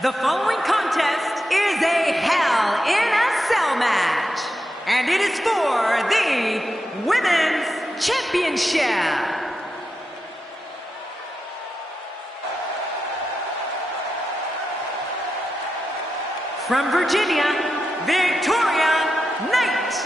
The following contest is a Hell in a Cell match, and it is for the Women's Championship. From Virginia, Victoria Knight.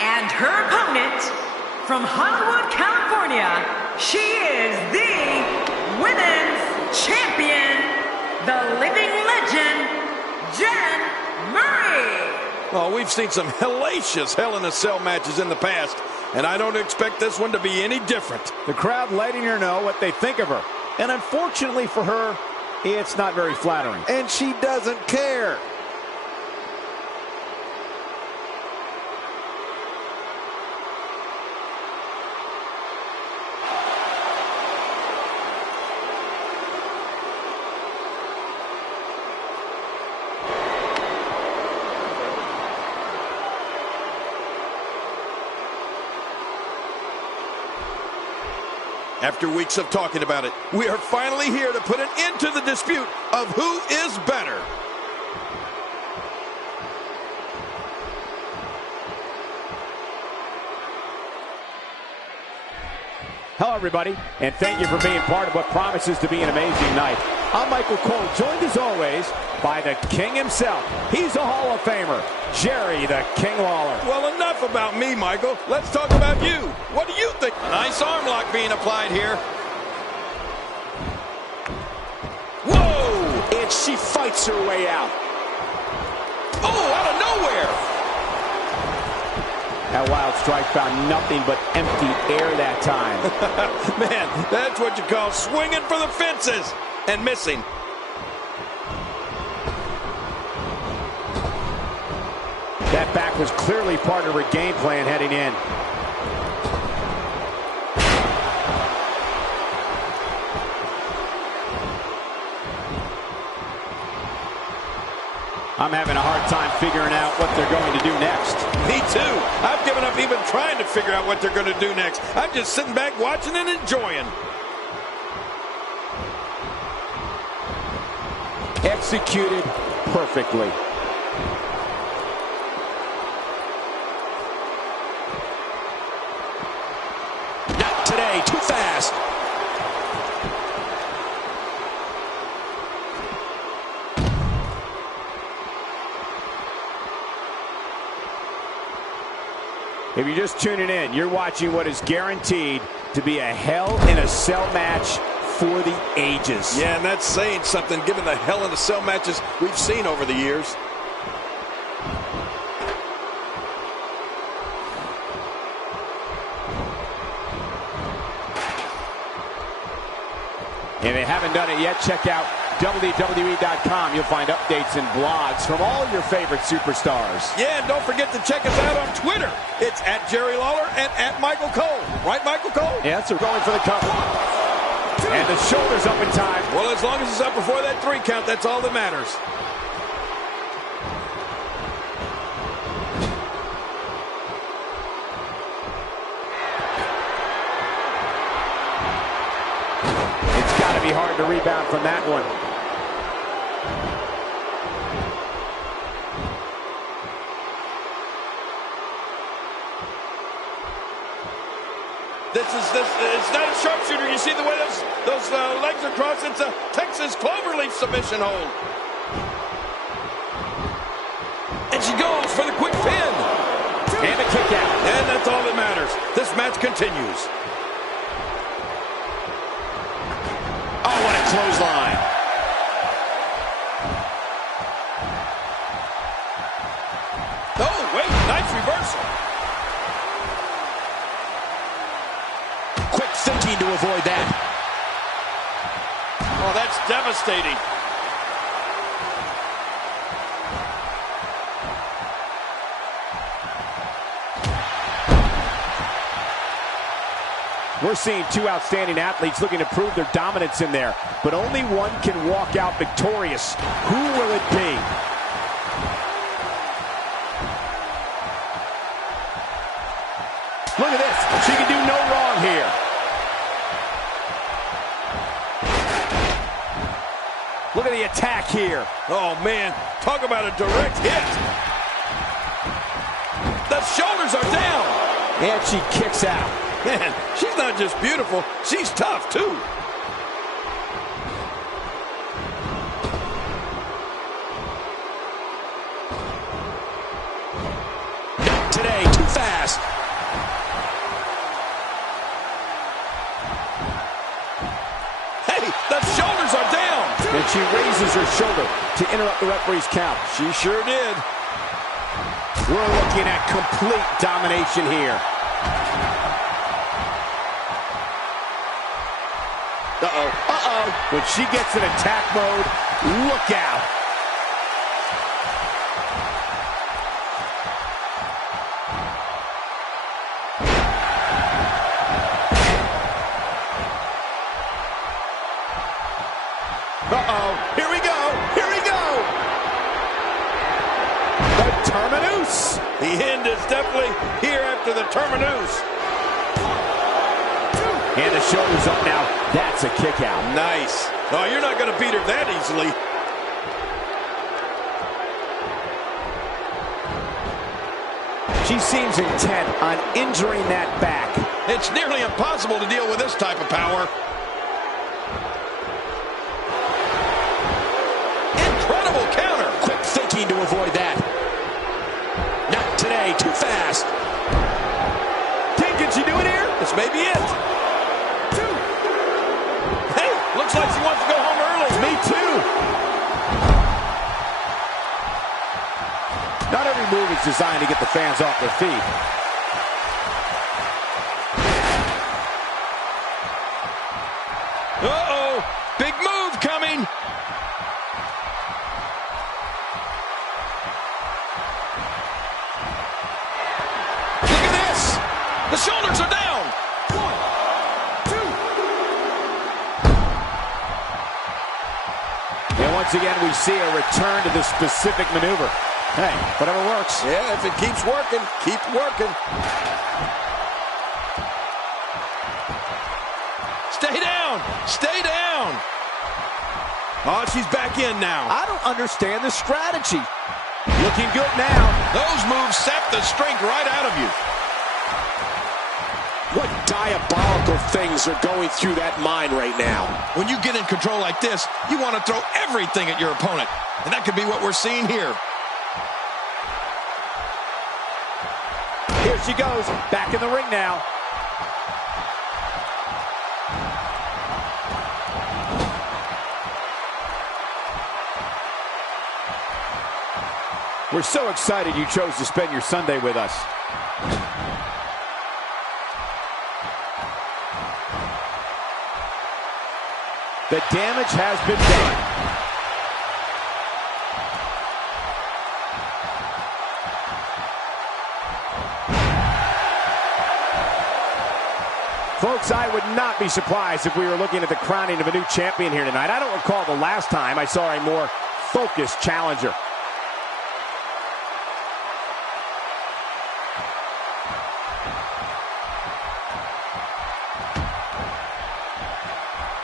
And her opponent, from Hollywood, California, she is the Women's Champion, the living legend, Jen Murray. Oh, we've seen some hellacious Hell in a Cell matches in the past, and I don't expect this one to be any different. The crowd letting her know what they think of her. And unfortunately for her, it's not very flattering. And she doesn't care. After weeks of talking about it, we are finally here to put an end to the dispute of who is better. Hello, everybody, and thank you for being part of what promises to be an amazing night. I'm Michael Cole, joined as always by the King himself. He's a Hall of Famer, Jerry the King Lawler. Well, enough about me, Michael. Let's talk about you. What do you think? Nice arm lock being applied here. Whoa! And she fights her way out. Oh, out of nowhere! That wild strike found nothing but empty air that time. Man, that's what you call swinging for the fences and missing. That back was clearly part of her game plan heading in. I'm having a hard time figuring out what they're going to do next. Me too. I've given up even trying to figure out what they're going to do next. I'm just sitting back watching and enjoying. Executed perfectly. Not today, too fast. If you're just tuning in, you're watching what is guaranteed to be a Hell in a Cell match for the ages. Yeah, and that's saying something given the Hell in a Cell matches we've seen over the years. If you haven't done it yet, check out WWE.com. You'll find updates and blogs from all your favorite superstars. Yeah, and don't forget to check us out on Twitter. It's at Jerry Lawler and at Michael Cole. Right, Michael Cole? Yeah, so going for the cover. And the shoulder's up in time. Well, as long as it's up before that 3 count, that's all that matters. It's got to be hard to rebound from that one. It's not a sharpshooter. You see the way those legs are crossed? It's a Texas cloverleaf submission hold. And she goes for the quick pin. And a kick out. And that's all that matters. This match continues. clothesline. Oh, wait, nice reversal. Quick thinking to avoid that. Oh, that's devastating. We're seeing two outstanding athletes looking to prove their dominance in there, but only one can walk out victorious. Who will it be? Look at this. She can do no wrong here. Look at the attack here. Oh, man, talk about a direct hit. The shoulders are down. And she kicks out. Man, she's not just beautiful, she's tough, too. Not today, too fast. Hey, the shoulders are down. And she raises her shoulder to interrupt the referee's count. She sure did. We're looking at complete domination here. Uh-oh, uh-oh. When she gets in attack mode, look out. Uh-oh, here we go, here we go. The terminus. The end is definitely here after the terminus. And the shoulders up now. That's a kick out. Nice. Oh, you're not going to beat her that easily. She seems intent on injuring that back. It's nearly impossible to deal with this type of power. Incredible counter. Quick thinking to avoid that. Not today, too fast. Can she do it here? This may be it. Hey, looks like she wants to go home early. Me too. Not every move is designed to get the fans off their feet. Uh-oh, big move coming. Look at this. The shoulders are down. 1, 2. And once again, we see a return to the specific maneuver. Hey, whatever works. Yeah, if it keeps working, keep working. Stay down. Stay down. Oh, she's back in now. I don't understand the strategy. Looking good now. Those moves sap the strength right out of you. What diabolical things are going through that mind right now? When you get in control like this, you want to throw everything at your opponent. And that could be what we're seeing here. Here she goes. Back in the ring now. We're so excited you chose to spend your Sunday with us. The damage has been done. Folks, I would not be surprised if we were looking at the crowning of a new champion here tonight. I don't recall the last time I saw a more focused challenger.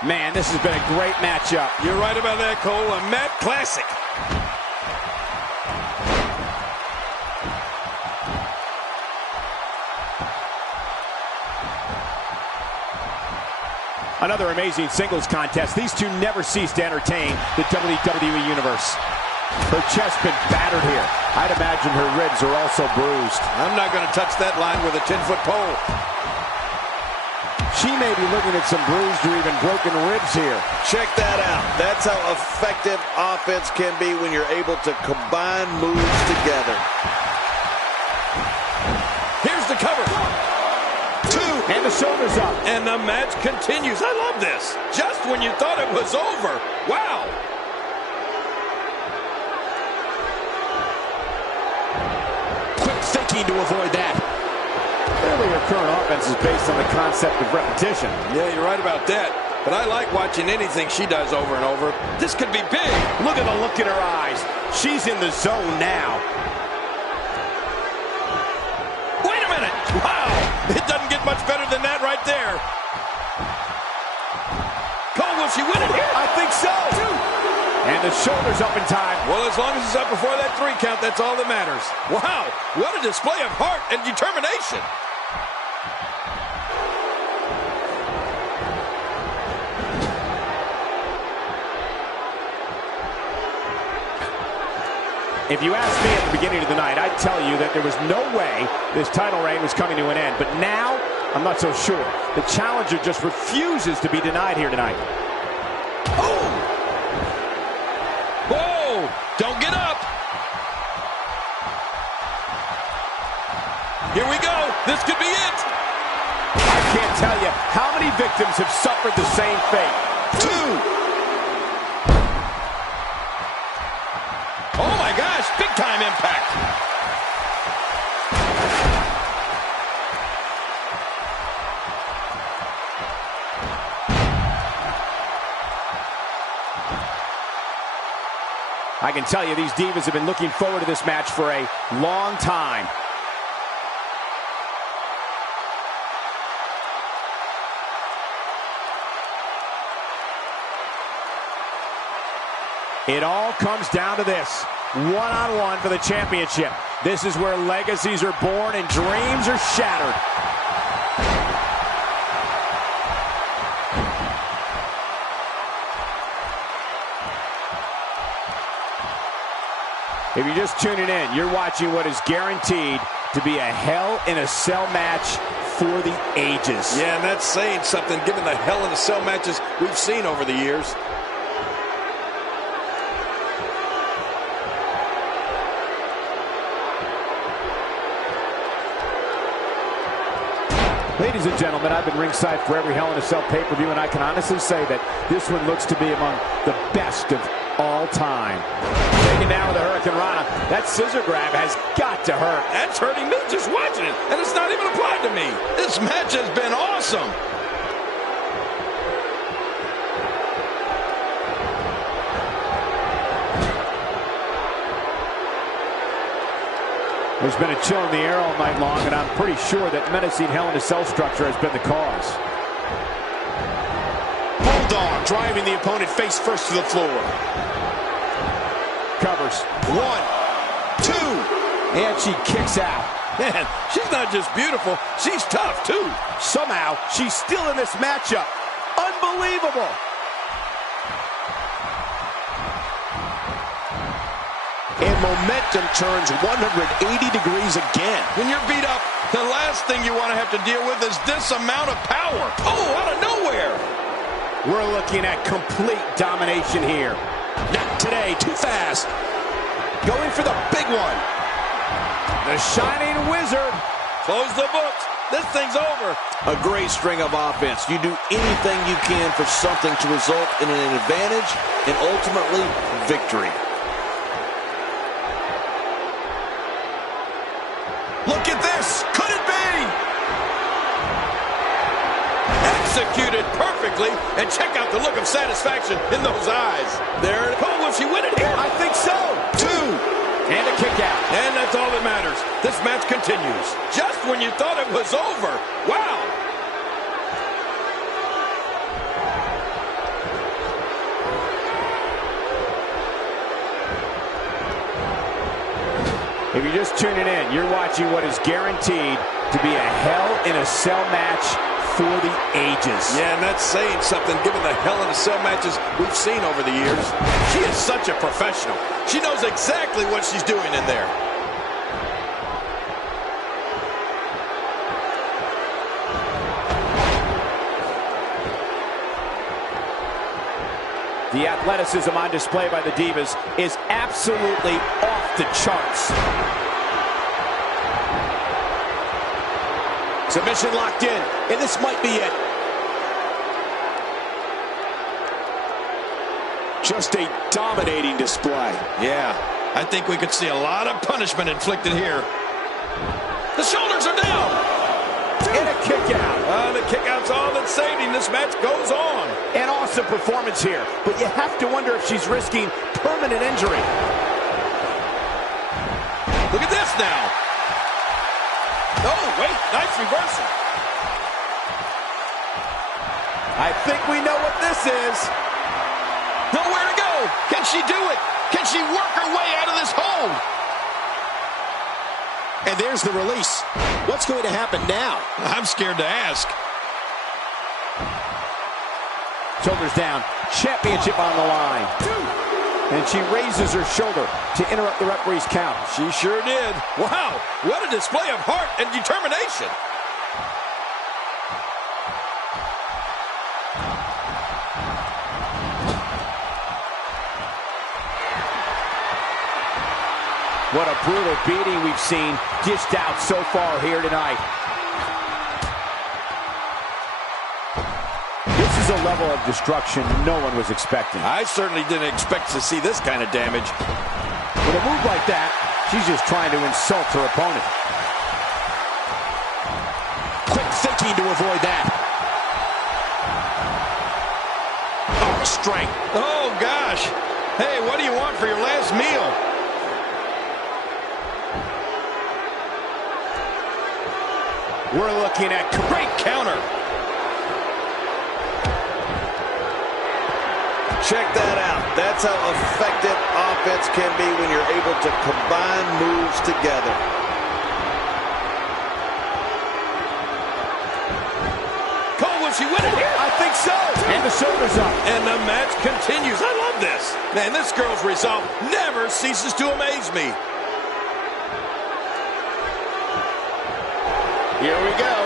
Man, this has been a great matchup. You're right about that, Cole. A Matt classic. Another amazing singles contest. These two never cease to entertain the WWE Universe. Her chest been battered here. I'd imagine her ribs are also bruised. I'm not going to touch that line with a 10-foot pole. She may be looking at some bruised or even broken ribs here. Check that out. That's how effective offense can be when you're able to combine moves together. Here's the cover. 2. And the shoulders up. And the match continues. I love this. Just when you thought it was over. Wow. Quick thinking to avoid that. Clearly her current offense is based on the concept of repetition. Yeah, you're right about that. But I like watching anything she does over and over. This could be big. Look at the look in her eyes. She's in the zone now. Wait a minute. Wow. It doesn't get much better than that right there. Cole, will she win it here? I think so. 2. And the shoulders up in time. Well, as long as it's up before that 3 count, that's all that matters. Wow. What a display of heart and determination. If you asked me at the beginning of the night, I'd tell you that there was no way this title reign was coming to an end. But now, I'm not so sure. The challenger just refuses to be denied here tonight. Oh! Whoa! Don't get up! Here we go. This could be it. I can't tell you how many victims have suffered the same fate. 2. Oh my gosh, big time impact. I can tell you these divas have been looking forward to this match for a long time. It all comes down to this. One-on-one for the championship. This is where legacies are born and dreams are shattered. If you're just tuning in, you're watching what is guaranteed to be a Hell in a Cell match for the ages. Yeah, and that's saying something given the Hell in a Cell matches we've seen over the years. Ladies and gentlemen, I've been ringside for every Hell in a Cell pay-per-view, and I can honestly say that this one looks to be among the best of all time. Taken down with a Hurricane Rana. That scissor grab has got to hurt. That's hurting me just watching it, and it's not even applied to me. This match has been awesome. There's been a chill in the air all night long, and I'm pretty sure that menacing Hell in a Cell structure has been the cause. Bulldog driving the opponent face first to the floor. Covers. 1, 2. And she kicks out. Man, she's not just beautiful, she's tough too. Somehow, she's still in this matchup. Unbelievable. And momentum turns 180 degrees again. When you're beat up, the last thing you want to have to deal with is this amount of power. Oh, out of nowhere. We're looking at complete domination here. Not today, too fast. Going for the big one. The Shining Wizard. Close the books. This thing's over. A great string of offense. You do anything you can for something to result in an advantage and ultimately victory. Look at this. Could it be? Executed perfectly. And check out the look of satisfaction in those eyes. There. Oh, will she win it here? I think so. 2. And a kick out. And that's all that matters. This match continues. Just when you thought it was over. Wow. If you're just tuning in, you're watching what is guaranteed to be a Hell in a Cell match for the ages. Yeah, and that's saying something given the Hell in a Cell matches we've seen over the years. She is such a professional. She knows exactly what she's doing in there. The athleticism on display by the Divas is absolutely off the charts. Submission locked in, and this might be it. Just a dominating display. Yeah, I think we could see a lot of punishment inflicted here. The shoulders are down. And a kick out. The kick out's all that's saving. This match goes on. An awesome performance here, but you have to wonder if she's risking permanent injury. Look at this now. Oh, wait, nice reversal. I think we know what this is. Nowhere to go. Can she do it? Can she work her way out of this hole? And there's the release. What's going to happen now? I'm scared to ask. Shoulders down. Championship on the line. And she raises her shoulder to interrupt the referee's count. She sure did. Wow, what a display of heart and determination. What a brutal beating we've seen dished out so far here tonight. This is a level of destruction no one was expecting. I certainly didn't expect to see this kind of damage. With a move like that, she's just trying to insult her opponent. Quick thinking to avoid that. Oh, strength. Oh, gosh. Hey, what do you want for your last meal? We're looking at Great counter. Check that out. That's how effective offense can be when you're able to combine moves together. Cole, will she win it here? I think so. And the shoulders up. And the match continues. I love this. Man, this girl's resolve never ceases to amaze me. Here we go.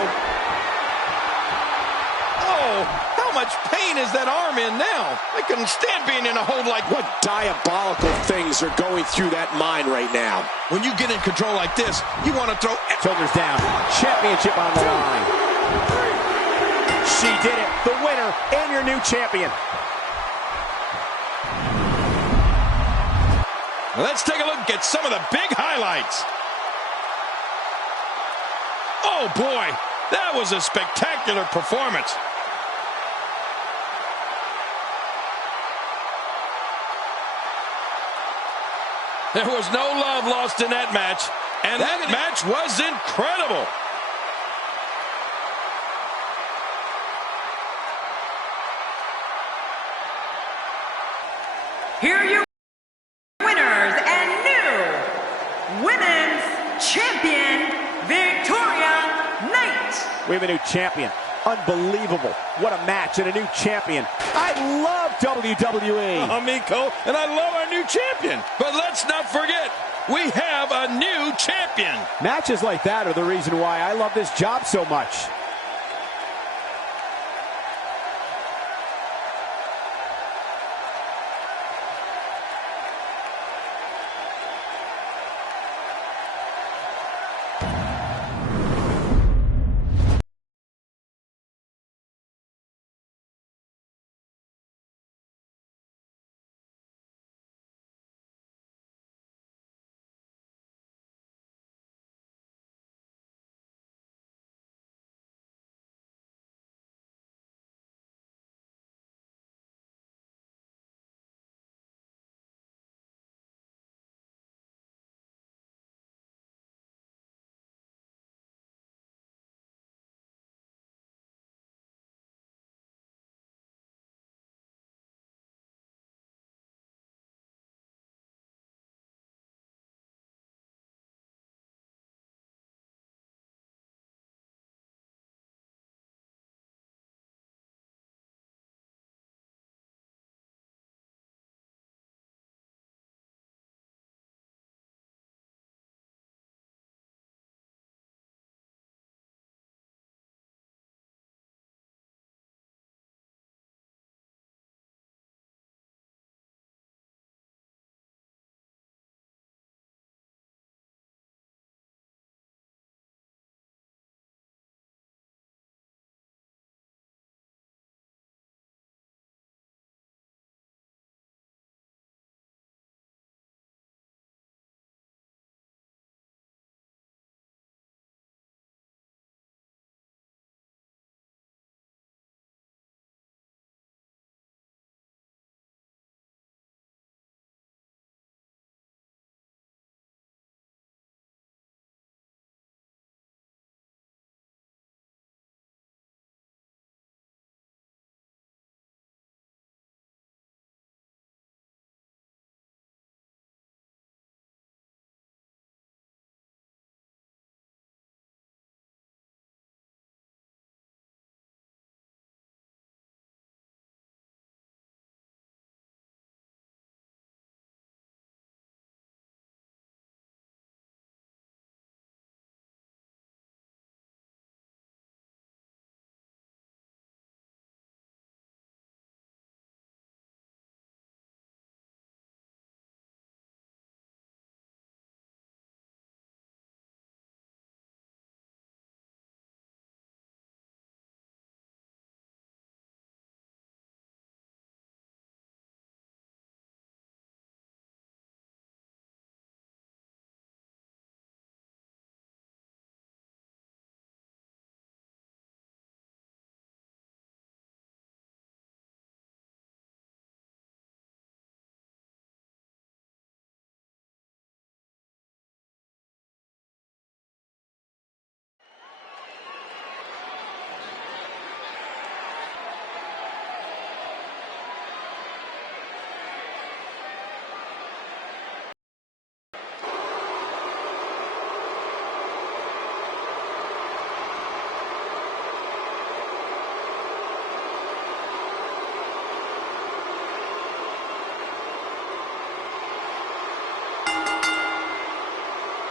Oh, how much pain is that arm in now? I couldn't stand being in a hold like What diabolical things are going through that mind right now? When you get in control like this, you want to throw... Shoulders down. Championship on the line. She did it. The winner and your new champion. Let's take a look at some of the big highlights. Oh, boy, that was a spectacular performance. There was no love lost in that match, and that match was incredible. Here are your winners and new Women's Champion, Victoria Knight. We have a new champion. Unbelievable. What a match and a new champion. I love WWE. Amico, and I love our new champion. But let's not forget, we have a new champion. Matches like that are the reason why I love this job so much.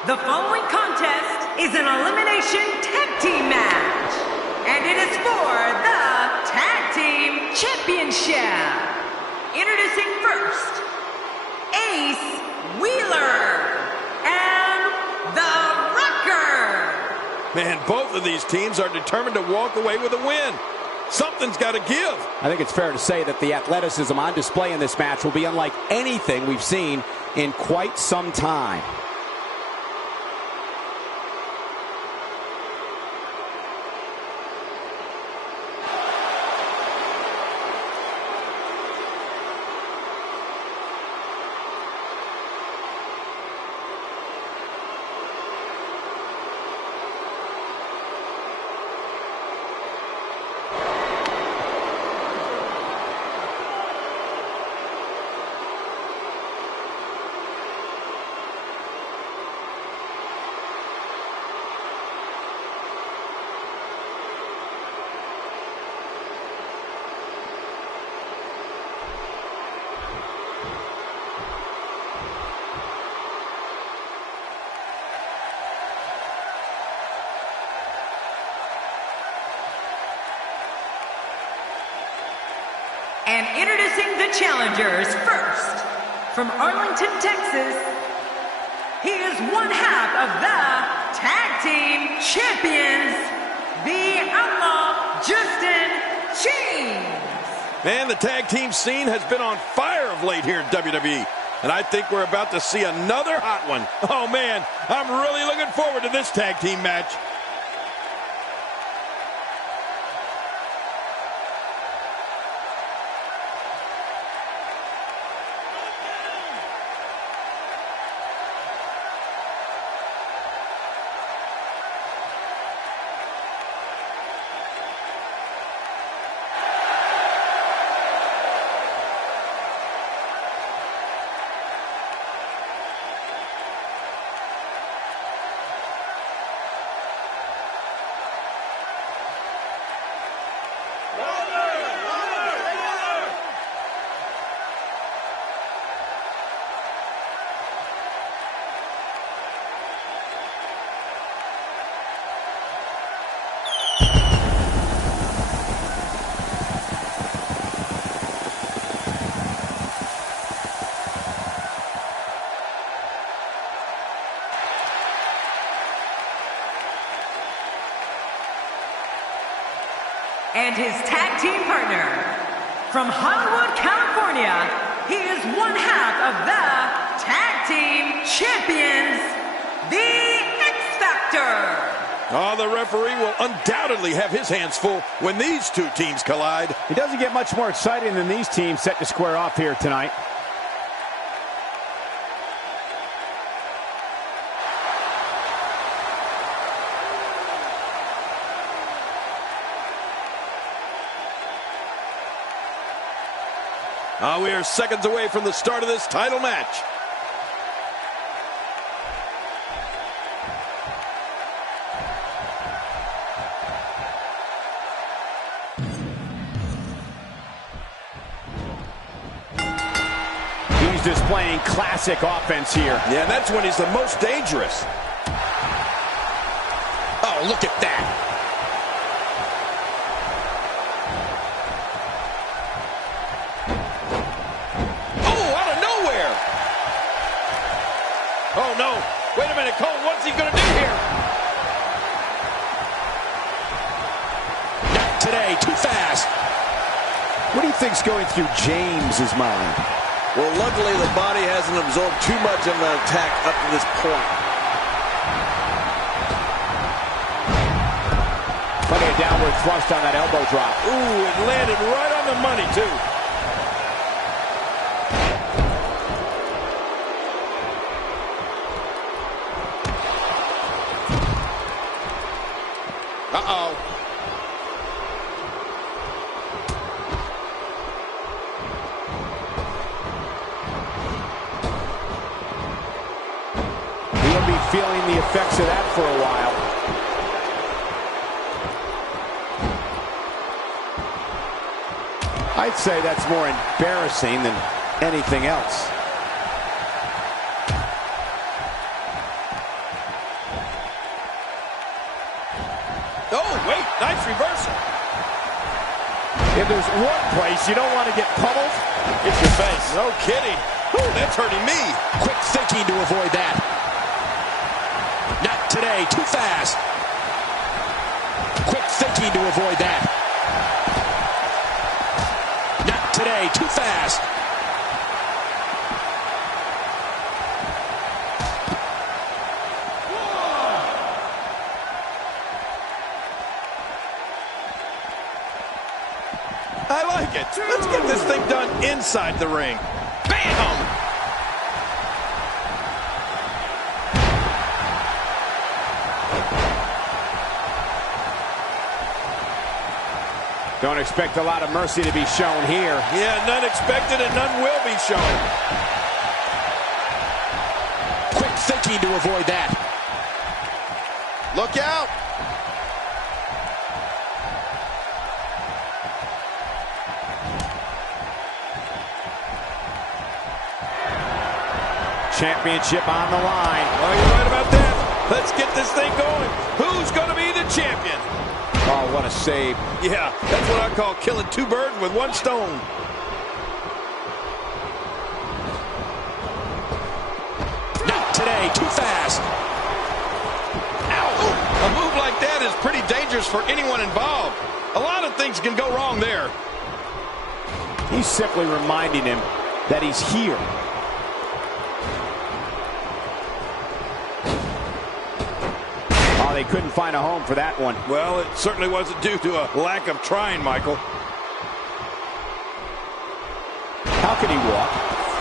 The following contest is an elimination tag team match, and it is for the Tag Team Championship. Introducing first, Ace Wheeler and the Wrecker. Man, both of these teams are determined to walk away with a win. Something's got to give. I think it's fair to say that the athleticism on display in this match will be unlike anything we've seen in quite some time. And introducing the challengers first, from Arlington, Texas, he is one half of the Tag Team Champions, the Outlaw Justin James. Man, the tag team scene has been on fire of late here in WWE. And I think we're about to see another hot one. Oh man, I'm really looking forward to this tag team match. And his tag team partner, from Hollywood, California, he is one half of the Tag Team Champions, the X Factor. Oh, the referee will undoubtedly have his hands full when these two teams collide. It doesn't get much more exciting than these teams set to square off here tonight. We are seconds away from the start of this title match. He's displaying classic offense here. Yeah, and that's when he's the most dangerous. Oh, look at that. Oh, no. Wait a minute, Cole. What's he going to do here? Not today. Too fast. What do you think's going through James's mind? Well, luckily the body hasn't absorbed too much of an attack up to this point. Plenty of downward thrust on that elbow drop. Ooh, it landed right on the money, too. Uh-oh. He'll be feeling the effects of that for a while. I'd say that's more embarrassing than anything else. Oh, wait, nice reversal. If there's one place you don't want to get pummeled, it's your face. No kidding. Whew, that's hurting me. Quick thinking to avoid that. Not today, too fast. Quick thinking to avoid that. Not today, too fast. I like it. Let's get this thing done inside the ring. Bam! don't expect a lot of mercy to be shown here. Yeah, none expected and none will be shown. Quick thinking to avoid that. Look out! Championship on the line. Oh, you're right about that. Let's get this thing going. Who's going to be the champion? Oh, what a save. Yeah, that's what I call killing two birds with one stone. Not today, too fast. Ow! A move like that is pretty dangerous for anyone involved. A lot of things can go wrong there. He's simply reminding him that he's here. Oh, they couldn't find a home for that one. Well, it certainly wasn't due to a lack of trying, Michael. How can he walk?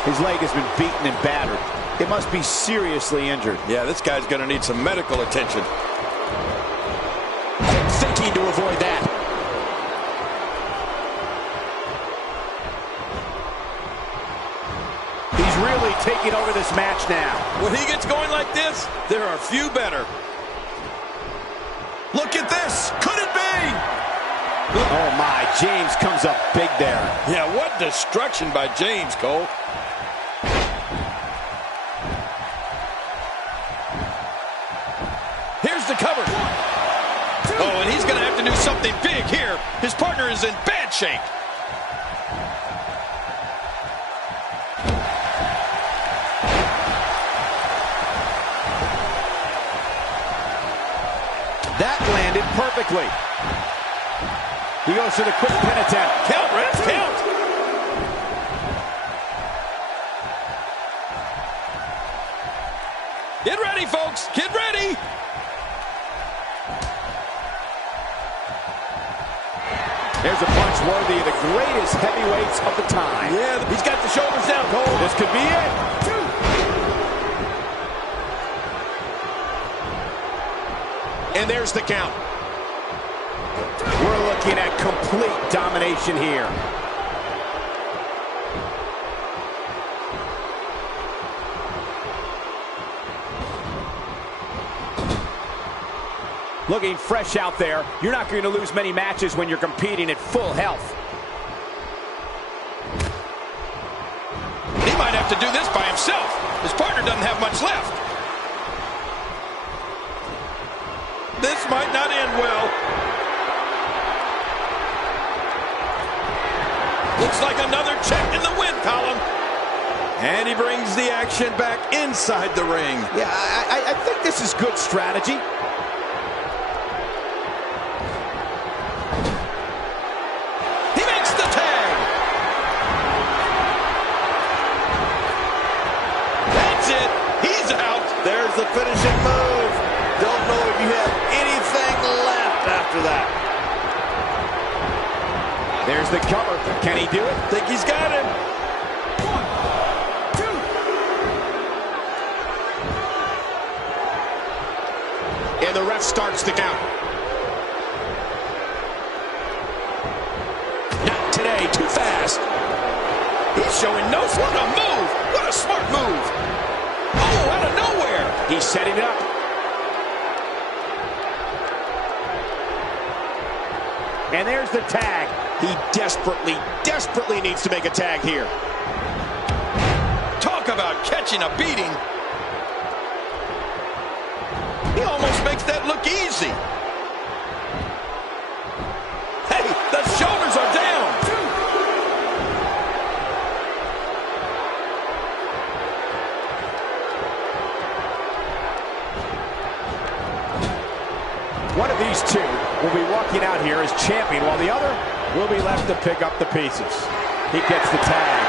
His leg has been beaten and battered. It must be seriously injured. Yeah, this guy's going to need some medical attention. Quick thinking to avoid that. He's really taking over this match now. When he gets going like this, there are few better. Look at this. Could it be? Oh, my. James comes up big there. Yeah, what destruction by James, Cole. Here's the cover. Oh, and he's going to have to do something big here. His partner is in bad shape. That landed perfectly. He goes to the quick pin attempt. Count, Rex, count. Get ready, folks. Get ready. There's a punch worthy of the greatest heavyweights of the time. Yeah, he's got the shoulders down, Cole. This could be it. And there's the count. We're looking at complete domination here. Looking fresh out there. You're not going to lose many matches when you're competing at full health. He might have to do this by himself. His partner doesn't have much left. This might not end well. Looks like another check in the win column. And he brings the action back inside the ring. Yeah, I think this is good strategy. He makes the tag. That's it. He's out. There's the finishing move. Don't know if you have anything left after that. There's the cover. Can he do it? Think he's got him. 1, 2. And the ref starts the count. Not today, too fast. He's showing no. What a move. What a smart move. Oh, out of nowhere. He's setting it up. And there's the tag. He desperately needs to make a tag here. Talk about catching a beating. He almost makes that look easy. One of these two will be walking out here as champion, while the other will be left to pick up the pieces. He gets the tag.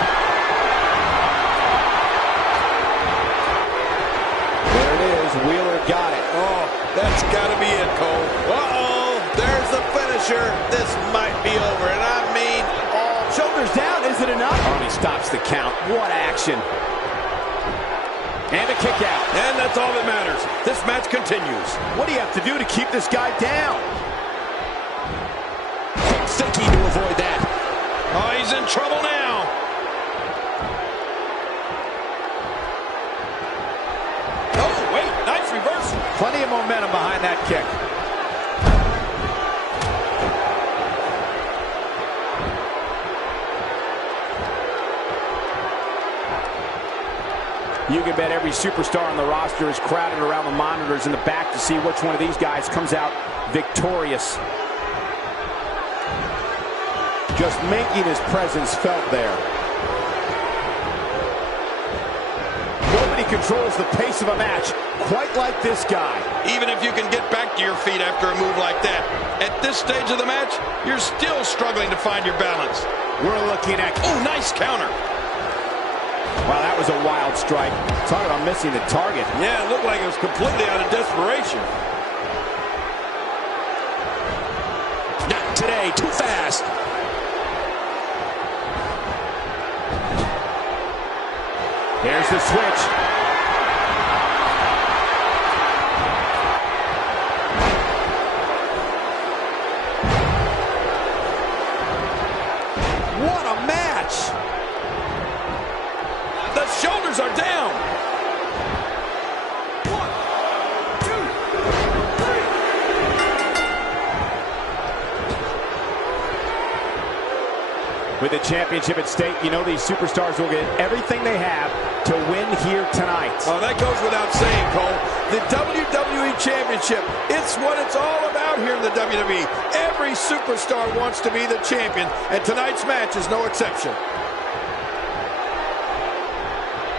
There it is. Wheeler got it. Oh, that's got to be it, Cole. Uh-oh, there's the finisher. This might be over, and I mean all. Shoulders down, is it enough? Oh, he stops the count. What action. And a kick out. And that's all that matters. This match continues. What do you have to do to keep this guy down? Quick thinking to avoid that. Oh, he's in trouble now. Oh, wait, nice reversal. Plenty of momentum behind that kick. You can bet every superstar on the roster is crowded around the monitors in the back to see which one of these guys comes out victorious. Just making his presence felt there. Nobody controls the pace of a match quite like this guy. Even if you can get back to your feet after a move like that, at this stage of the match, you're still struggling to find your balance. We're looking at... Oh, nice counter. Wow, that was a wild strike. Talk about missing the target. Yeah, it looked like it was completely out of desperation. Not today, too fast. There's the switch. What a match! The shoulders are down. 1, 2, 3. With the championship at stake, you know these superstars will get everything they have to win here tonight. Oh, that goes without saying, Cole. The WWE Championship, it's what it's all about here in the WWE. Every superstar wants to be the champion, and tonight's match is no exception.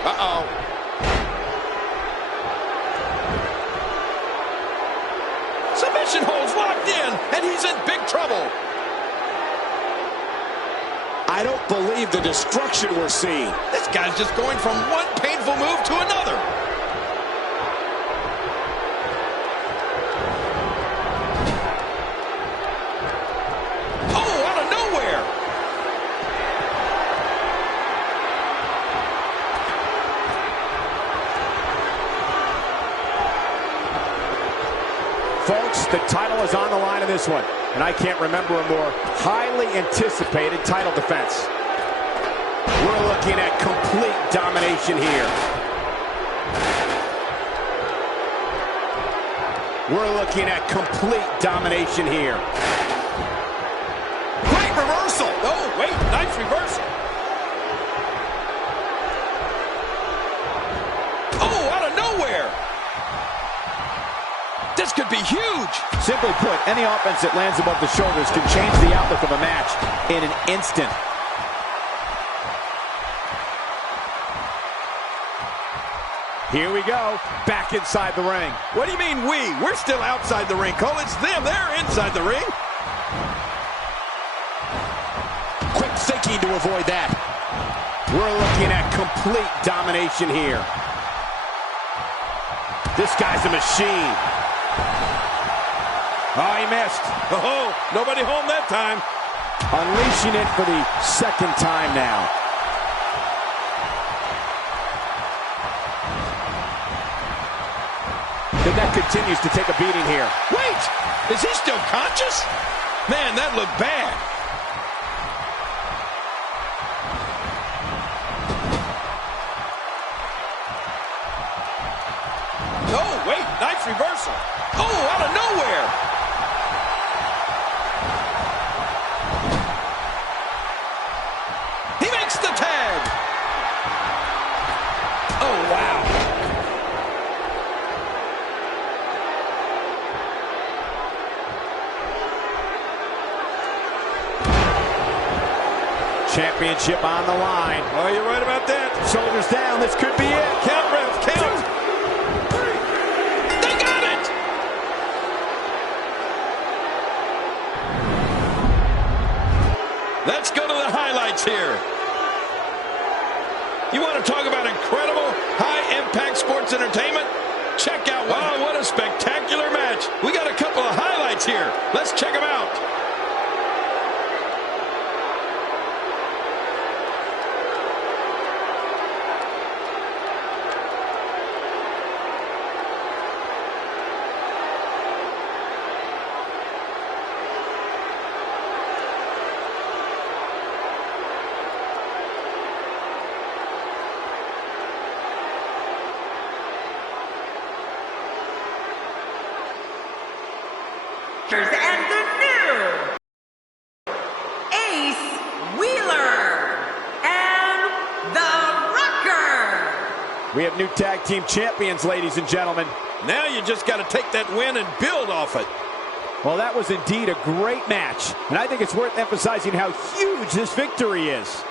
Uh-oh. Submission holds locked in, and he's in big trouble. I don't believe the destruction we're seeing. This guy's just going from one painful move to another. Oh, out of nowhere. Folks, the title is on the line in this one. And I can't remember a more highly anticipated title defense. We're looking at complete domination here. We're looking at complete domination here. Great reversal. Oh, wait, nice reversal. Oh, out of nowhere. This could be huge. Simply put, any offense that lands above the shoulders can change the outlook of a match in an instant. Here we go, back inside the ring. What do you mean we? We're still outside the ring, Cole. It's them. They're inside the ring. Quick thinking to avoid that. We're looking at complete domination here. This guy's a machine. Oh, he missed. Oh, nobody home that time. Unleashing it for the second time now. The neck continues to take a beating here. Wait, is he still conscious? Man, that looked bad. Oh, wait, nice reversal. Oh, out of nowhere. He makes the tag. Oh, wow. Championship on the line. Oh, you're right about that. Shoulders down, this could be it. Count, refs, count. They got it. Let's go to the highlights here. You want to talk about incredible high-impact sports entertainment? Check out what a spectacular match. We got a couple of highlights here. Let's check them out. And the new Ace Wheeler and the Rocker. We have new tag team champions, ladies and gentlemen. Now you just got to take that win and build off it. Well, that was indeed a great match, and I think it's worth emphasizing how huge this victory is.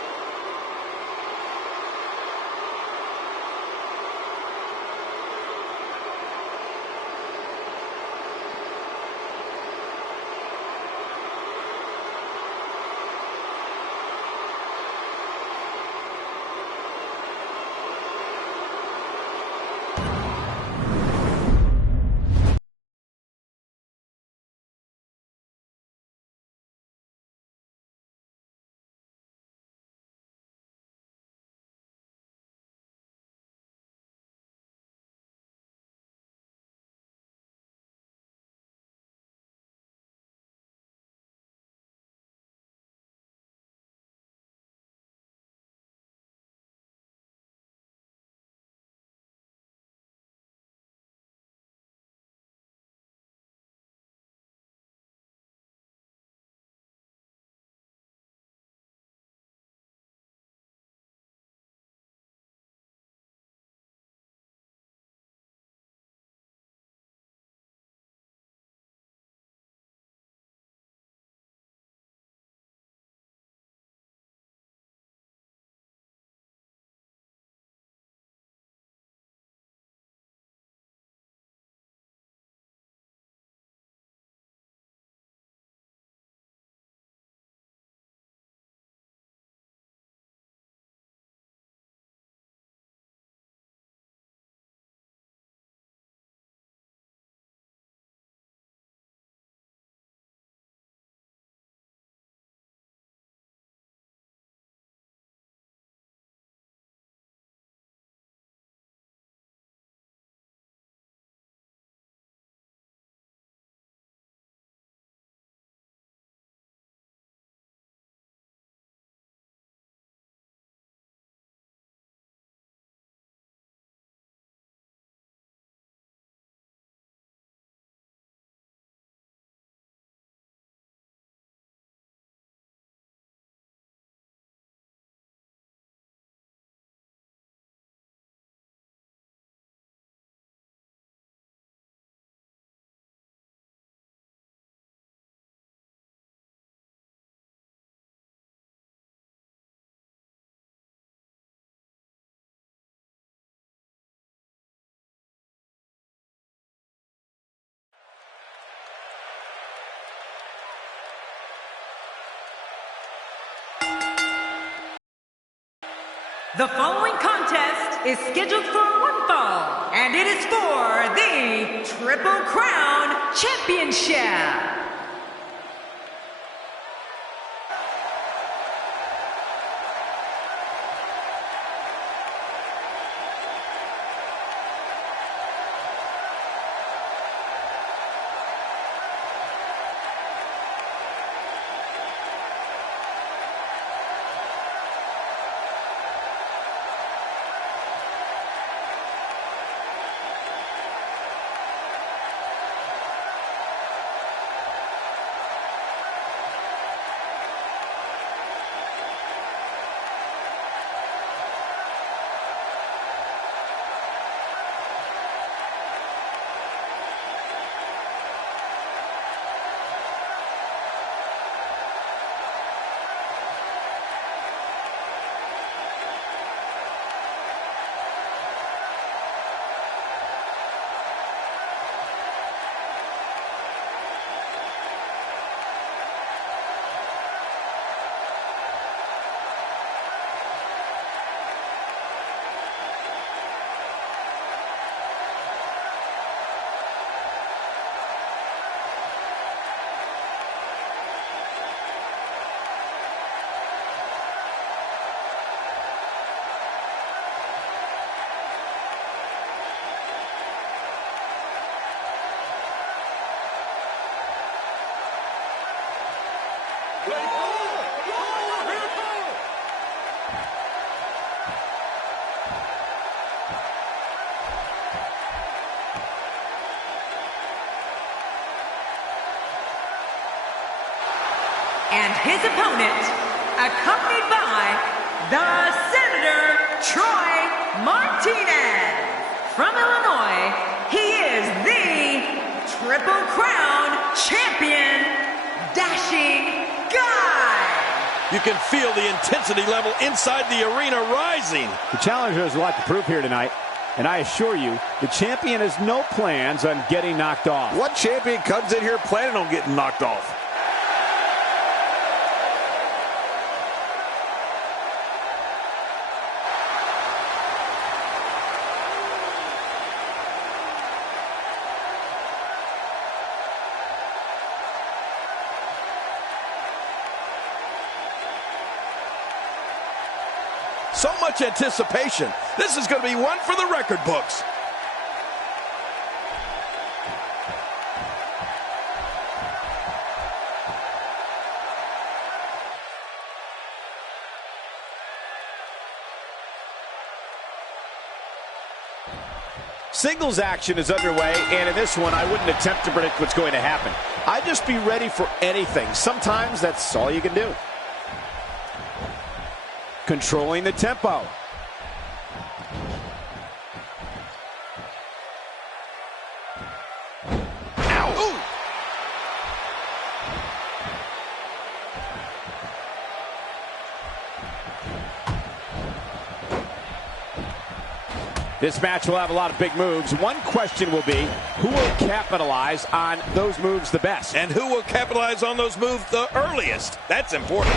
The following contest is scheduled for one fall, and it is for the Triple Crown Championship. And his opponent, accompanied by the Senator Troy Martinez. From Illinois, he is the Triple Crown Champion, Dashing Guy. You can feel the intensity level inside the arena rising. The challenger has a lot to prove here tonight, and I assure you, the champion has no plans on getting knocked off. What champion comes in here planning on getting knocked off? So much anticipation. This is going to be one for the record books. Singles action is underway, and in this one, I wouldn't attempt to predict what's going to happen. I'd just be ready for anything. Sometimes that's all you can do. Controlling the tempo. Ow! This match will have a lot of big moves. One question will be, who will capitalize on those moves the best? And who will capitalize on those moves the earliest? That's important.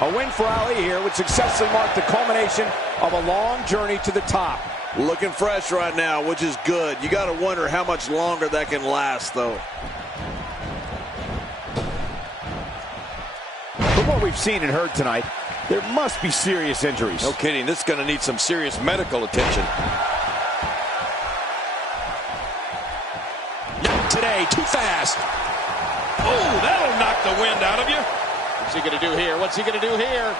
A win for Ali here would successfully mark the culmination of a long journey to the top. Looking fresh right now, which is good. You got to wonder how much longer that can last, though. From what we've seen and heard tonight, there must be serious injuries. No kidding. This is going to need some serious medical attention. Not today. Too fast. Oh, that'll knock the wind out of you. What's he going to do here? What's he going to do here?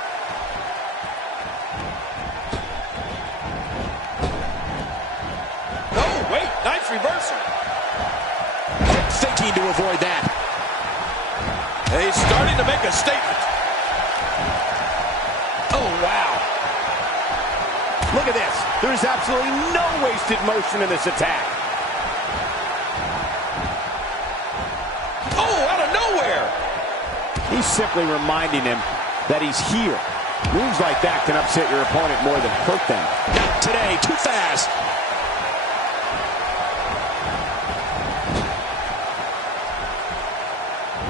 No, wait. Nice reversal. Quick thinking to avoid that. He's starting to make a statement. Oh, wow. Look at this. There's absolutely no wasted motion in this attack. Oh, out of nowhere. He's simply reminding him that he's here. Moves like that can upset your opponent more than hurt them. Not today. Too fast.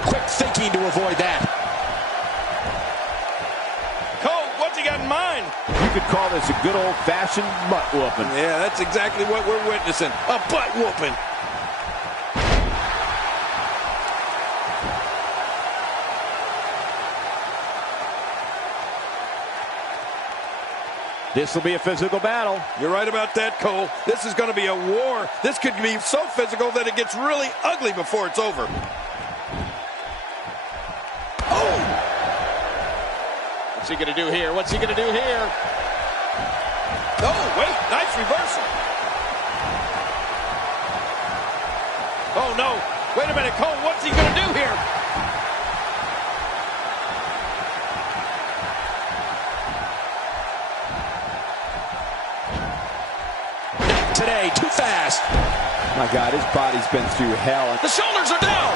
Quick thinking to avoid that. Cole, what's he got in mind? You could call this a good old-fashioned butt whooping. Yeah, that's exactly what we're witnessing. A butt whooping. This will be a physical battle. You're right about that, Cole. This is going to be a war. This could be so physical that it gets really ugly before it's over. Oh! What's he going to do here? What's he going to do here? Oh, wait. Nice reversal. Oh, no. Wait a minute, Cole. What's he going to do here? Today, too fast. My God, his body's been through hell. The shoulders are down.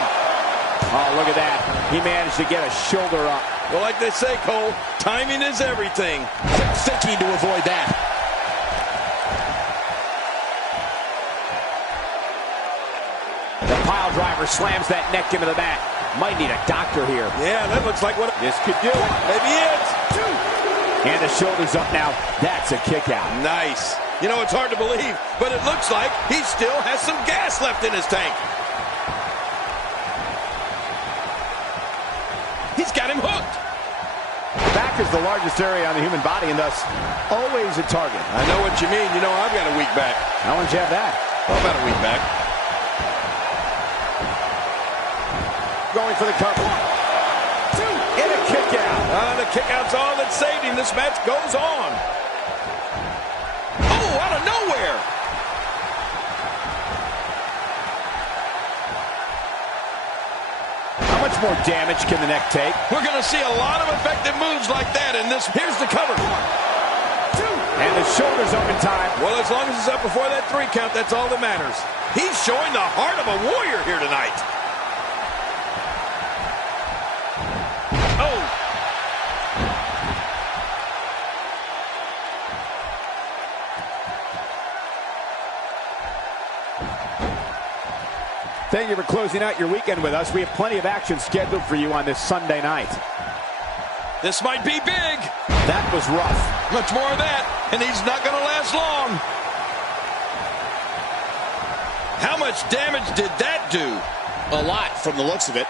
Oh, look at that. He managed to get a shoulder up. Well, like they say, Cole, timing is everything. Quick thinking to avoid that. The pile driver slams that neck into the mat. Might need a doctor here. Yeah, that looks like what This could do it. maybe it's. And the shoulder's up now. That's a kick out. Nice. You know, it's hard to believe, but it looks like he still has some gas left in his tank. He's got him hooked. The back is the largest area on the human body and thus always a target. I know what you mean. You know, I've got a weak back. How much you have that? How about a weak back? Going for the cover. 1, 2, kick out. The kick out's all that saved him. This match goes on. Oh, out of nowhere. How much more damage can the neck take? We're going to see a lot of effective moves like that in this. Here's the cover. 1, 2. And the shoulder's up in time. Well, as long as it's up before that 3 count, that's all that matters. He's showing the heart of a warrior here tonight. Oh. Thank you for closing out your weekend with us. We have plenty of action scheduled for you on this Sunday night. This might be big. That was rough. Much more of that, and he's not going to last long. How much damage did that do? A lot from the looks of it.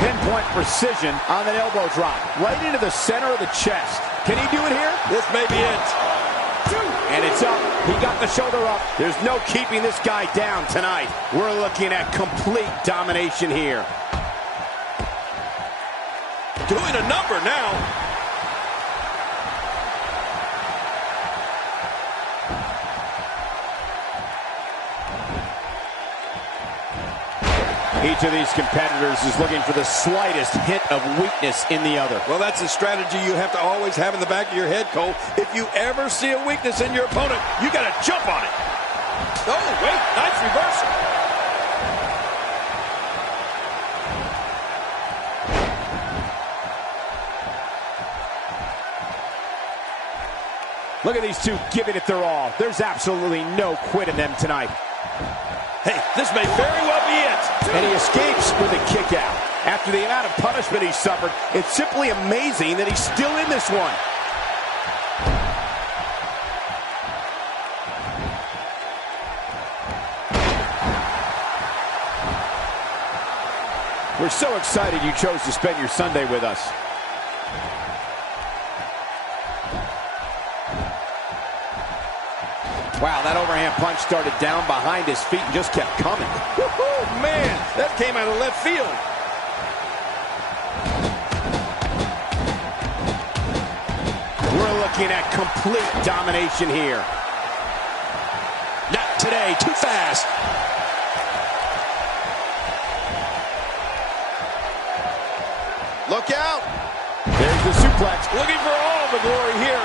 Pinpoint precision on that elbow drop. Right into the center of the chest. Can he do it here? This may be it. 2. And it's up. He got the shoulder up. There's no keeping this guy down tonight. We're looking at complete domination here. Doing a number now. Each of these competitors is looking for the slightest hint of weakness in the other. Well, that's a strategy you have to always have in the back of your head, Cole. If you ever see a weakness in your opponent, you got to jump on it. Oh, wait, nice reversal. Look at these two giving it their all. There's absolutely no quit in them tonight. Hey, this may very well be it. And he escapes with a kick out. After the amount of punishment he suffered, it's simply amazing that he's still in this one. We're so excited you chose to spend your Sunday with us. Wow, that overhand punch started down behind his feet and just kept coming. Woohoo, man, that came out of left field. We're looking at complete domination here. Not today, too fast. Look out. There's the suplex. Looking for all the glory here.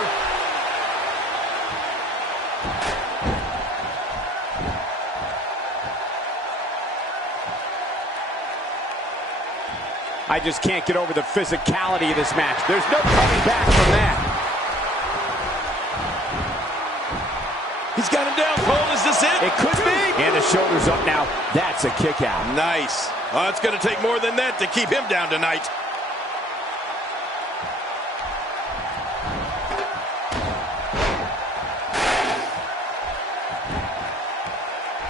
I just can't get over the physicality of this match. There's no coming back from that. He's got him down, Cole. Is this it? It could be. And the shoulder's up now. That's a kick out. Nice. Oh, it's going to take more than that to keep him down tonight.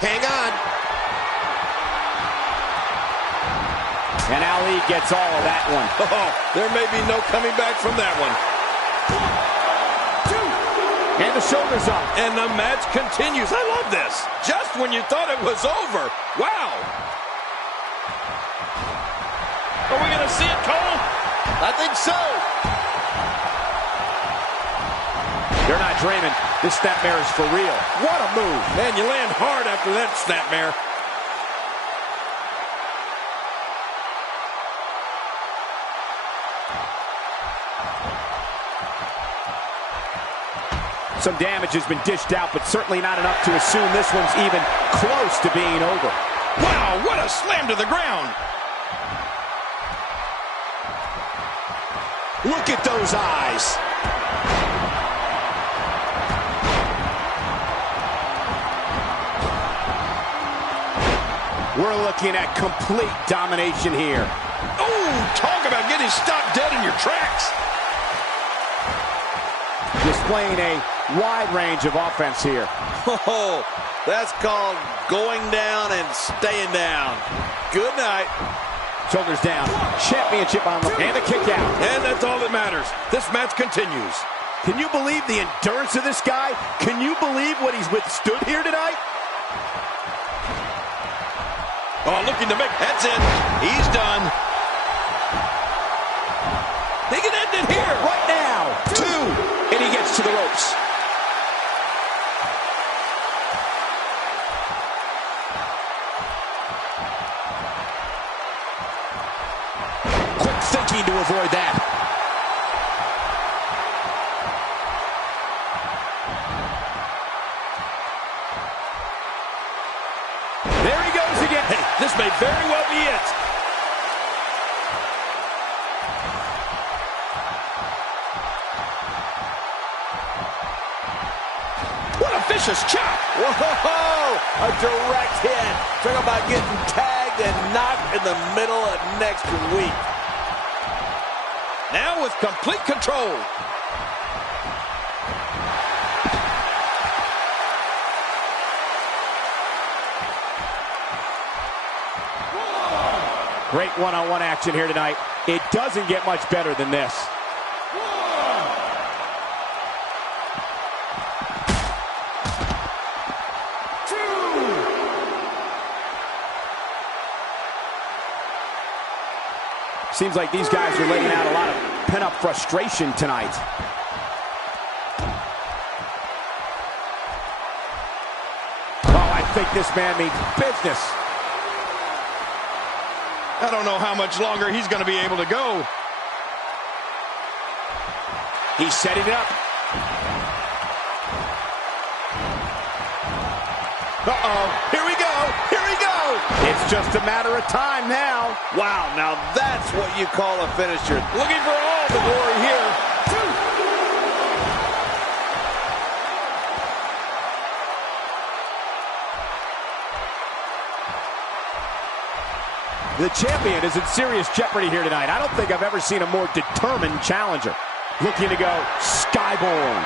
Hang on. And Ali gets all of that one. Oh, there may be no coming back from that one. 1, 2. And the shoulder's up. And the match continues. I love this. Just when you thought it was over. Wow. Are we going to see it, Cole? I think so. They're not dreaming. This snapmare is for real. What a move. Man, you land hard after that snapmare. Some damage has been dished out, but certainly not enough to assume this one's even close to being over. Wow, what a slam to the ground. Look at those eyes. We're looking at complete domination here. Oh, talk about getting stopped dead in your tracks. Displaying a wide range of offense here. Oh, that's called going down and staying down. Good night. Shoulders down. Championship on the and a kick out. And that's all that matters. This match continues. Can you believe the endurance of this guy? Can you believe what he's withstood here tonight? Oh, looking to make, that's it. He's done. keen to avoid that. There he goes again. Hey, this may very well be it. What a vicious chop. Whoa! A direct hit. Talk about getting tagged and knocked in the middle of next week. Now with complete control. Great one-on-one action here tonight. It doesn't get much better than this. Seems like these guys are letting out a lot of pent-up frustration tonight. Oh, I think this man means business. I don't know how much longer he's going to be able to go. He's setting it up. Uh-oh. Here we go. Here we go. It's just a matter of time now. Wow, now that's what you call a finisher. Looking for all the glory here. The champion is in serious jeopardy here tonight. I don't think I've ever seen a more determined challenger. Looking to go skyborne.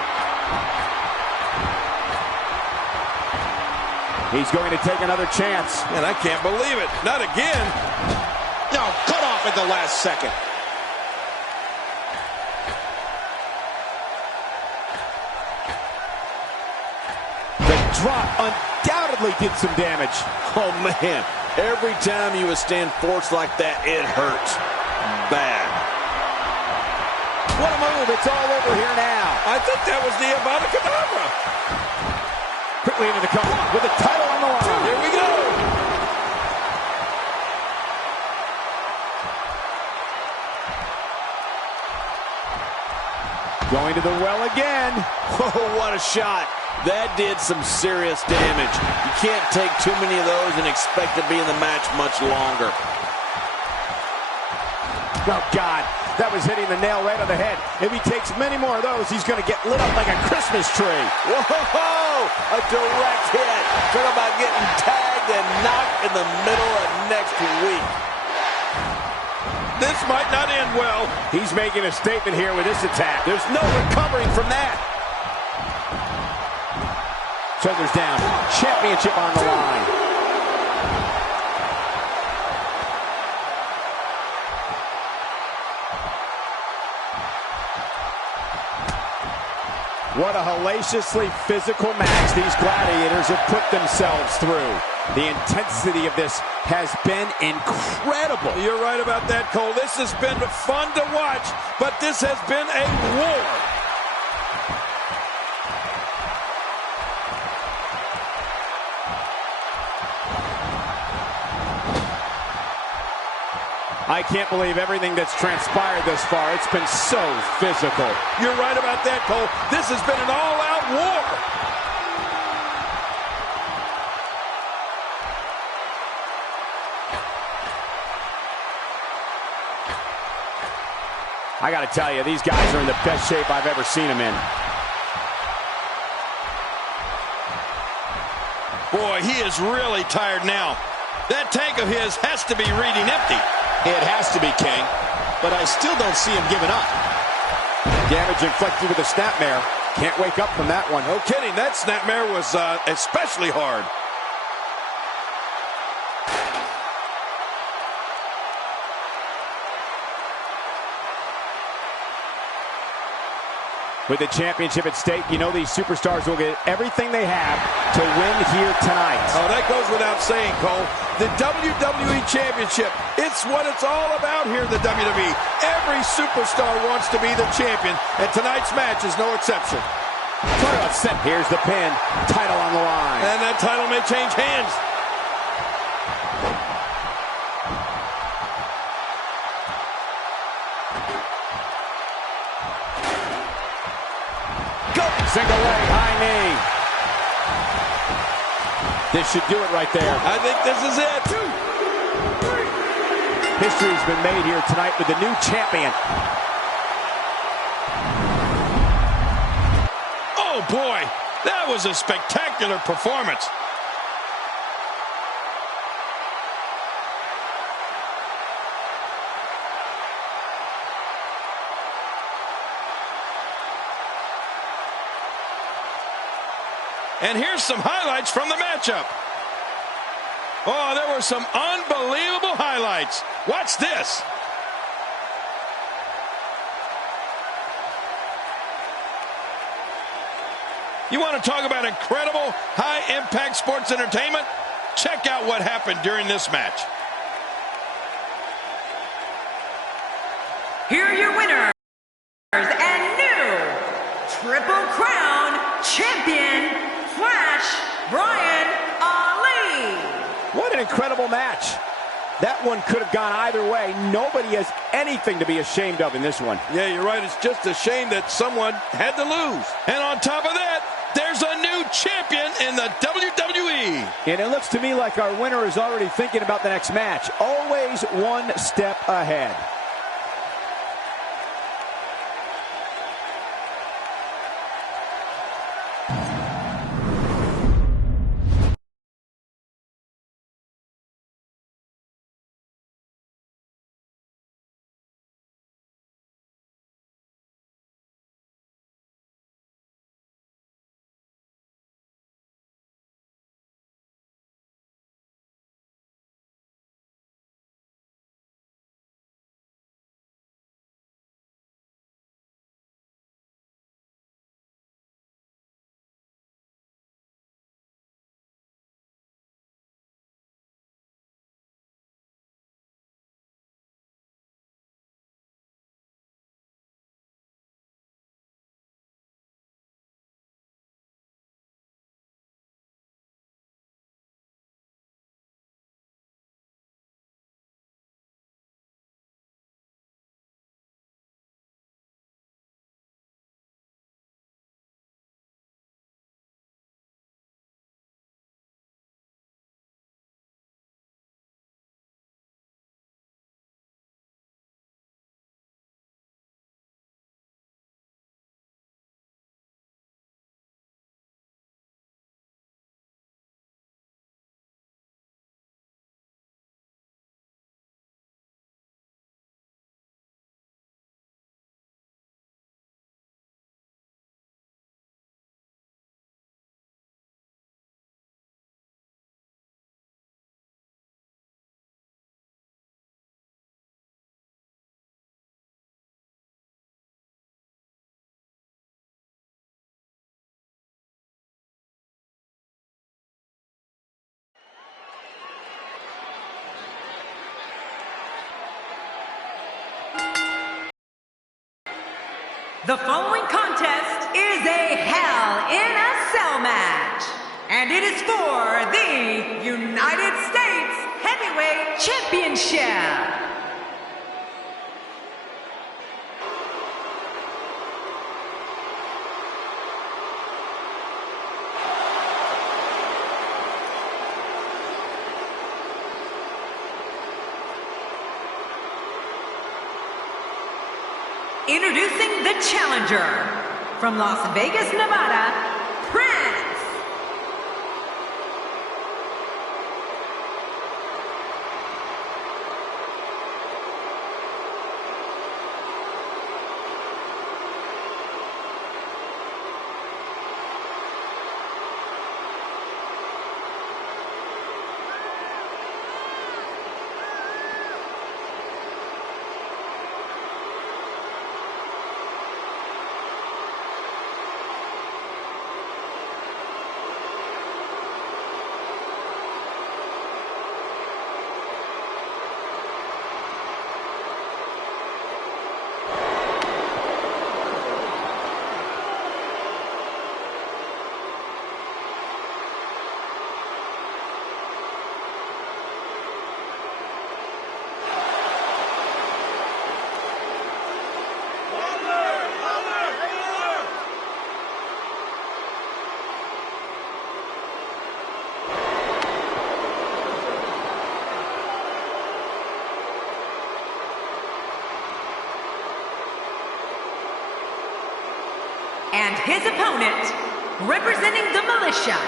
He's going to take another chance. And I can't believe it. Not again. No, cut off at the last second. The drop undoubtedly did some damage. Oh, man. Every time you withstand force like that, it hurts bad. What a move. It's all over here now. I think that was the Abracadabra. Quickly into the cover with the title on the line. Here we go. Going to the well again. Oh, what a shot. That did some serious damage. You can't take too many of those and expect to be in the match much longer. Oh, God. That was hitting the nail right on the head. If he takes many more of those, he's going to get lit up like a Christmas tree. Whoa! A direct hit. Talk about getting tagged and knocked in the middle of next week. This might not end well. He's making a statement here with this attack. There's no recovering from that. Shoulders down. Championship on the line. What a hellaciously physical match these gladiators have put themselves through. The intensity of this has been incredible. You're right about that, Cole. This has been fun to watch, but this has been a war. I can't believe everything that's transpired thus far. It's been so physical. You're right about that, Cole. This has been an all-out war. I got to tell you, these guys are in the best shape I've ever seen them in. Boy, he is really tired now. That tank of his has to be reading empty. It has to be, King. But I still don't see him giving up. Damage inflicted with a snapmare. Can't wake up from that one. No kidding. That snapmare was especially hard. With the championship at stake, you know these superstars will get everything they have to win here tonight. Oh, that goes without saying, Cole. The WWE Championship, it's what it's all about here in the WWE. Every superstar wants to be the champion, and tonight's match is no exception. Here's the pin. Title on the line. And that title may change hands. Go! Single leg, high knee. This should do it right there. I think this is it. 2, 3. History's been made here tonight with the new champion. Oh boy, that was a spectacular performance. And here's some highlights from the matchup. Oh, there were some unbelievable highlights. Watch this. You want to talk about incredible high-impact sports entertainment? Check out what happened during this match. Here are your winners and new Triple Crown champion, Brian Ali. What an incredible match. That one could have gone either way. Nobody has anything to be ashamed of in this one. Yeah, you're right. It's just a shame that someone had to lose. And on top of that, there's a new champion in the WWE. And it looks to me like our winner is already thinking about the next match. Always one step ahead. The following contest is a Hell in a Cell match, and it is for the United States Heavyweight Championship. Introducing the challenger from Las Vegas, Nevada, Prince. And his opponent, representing the militia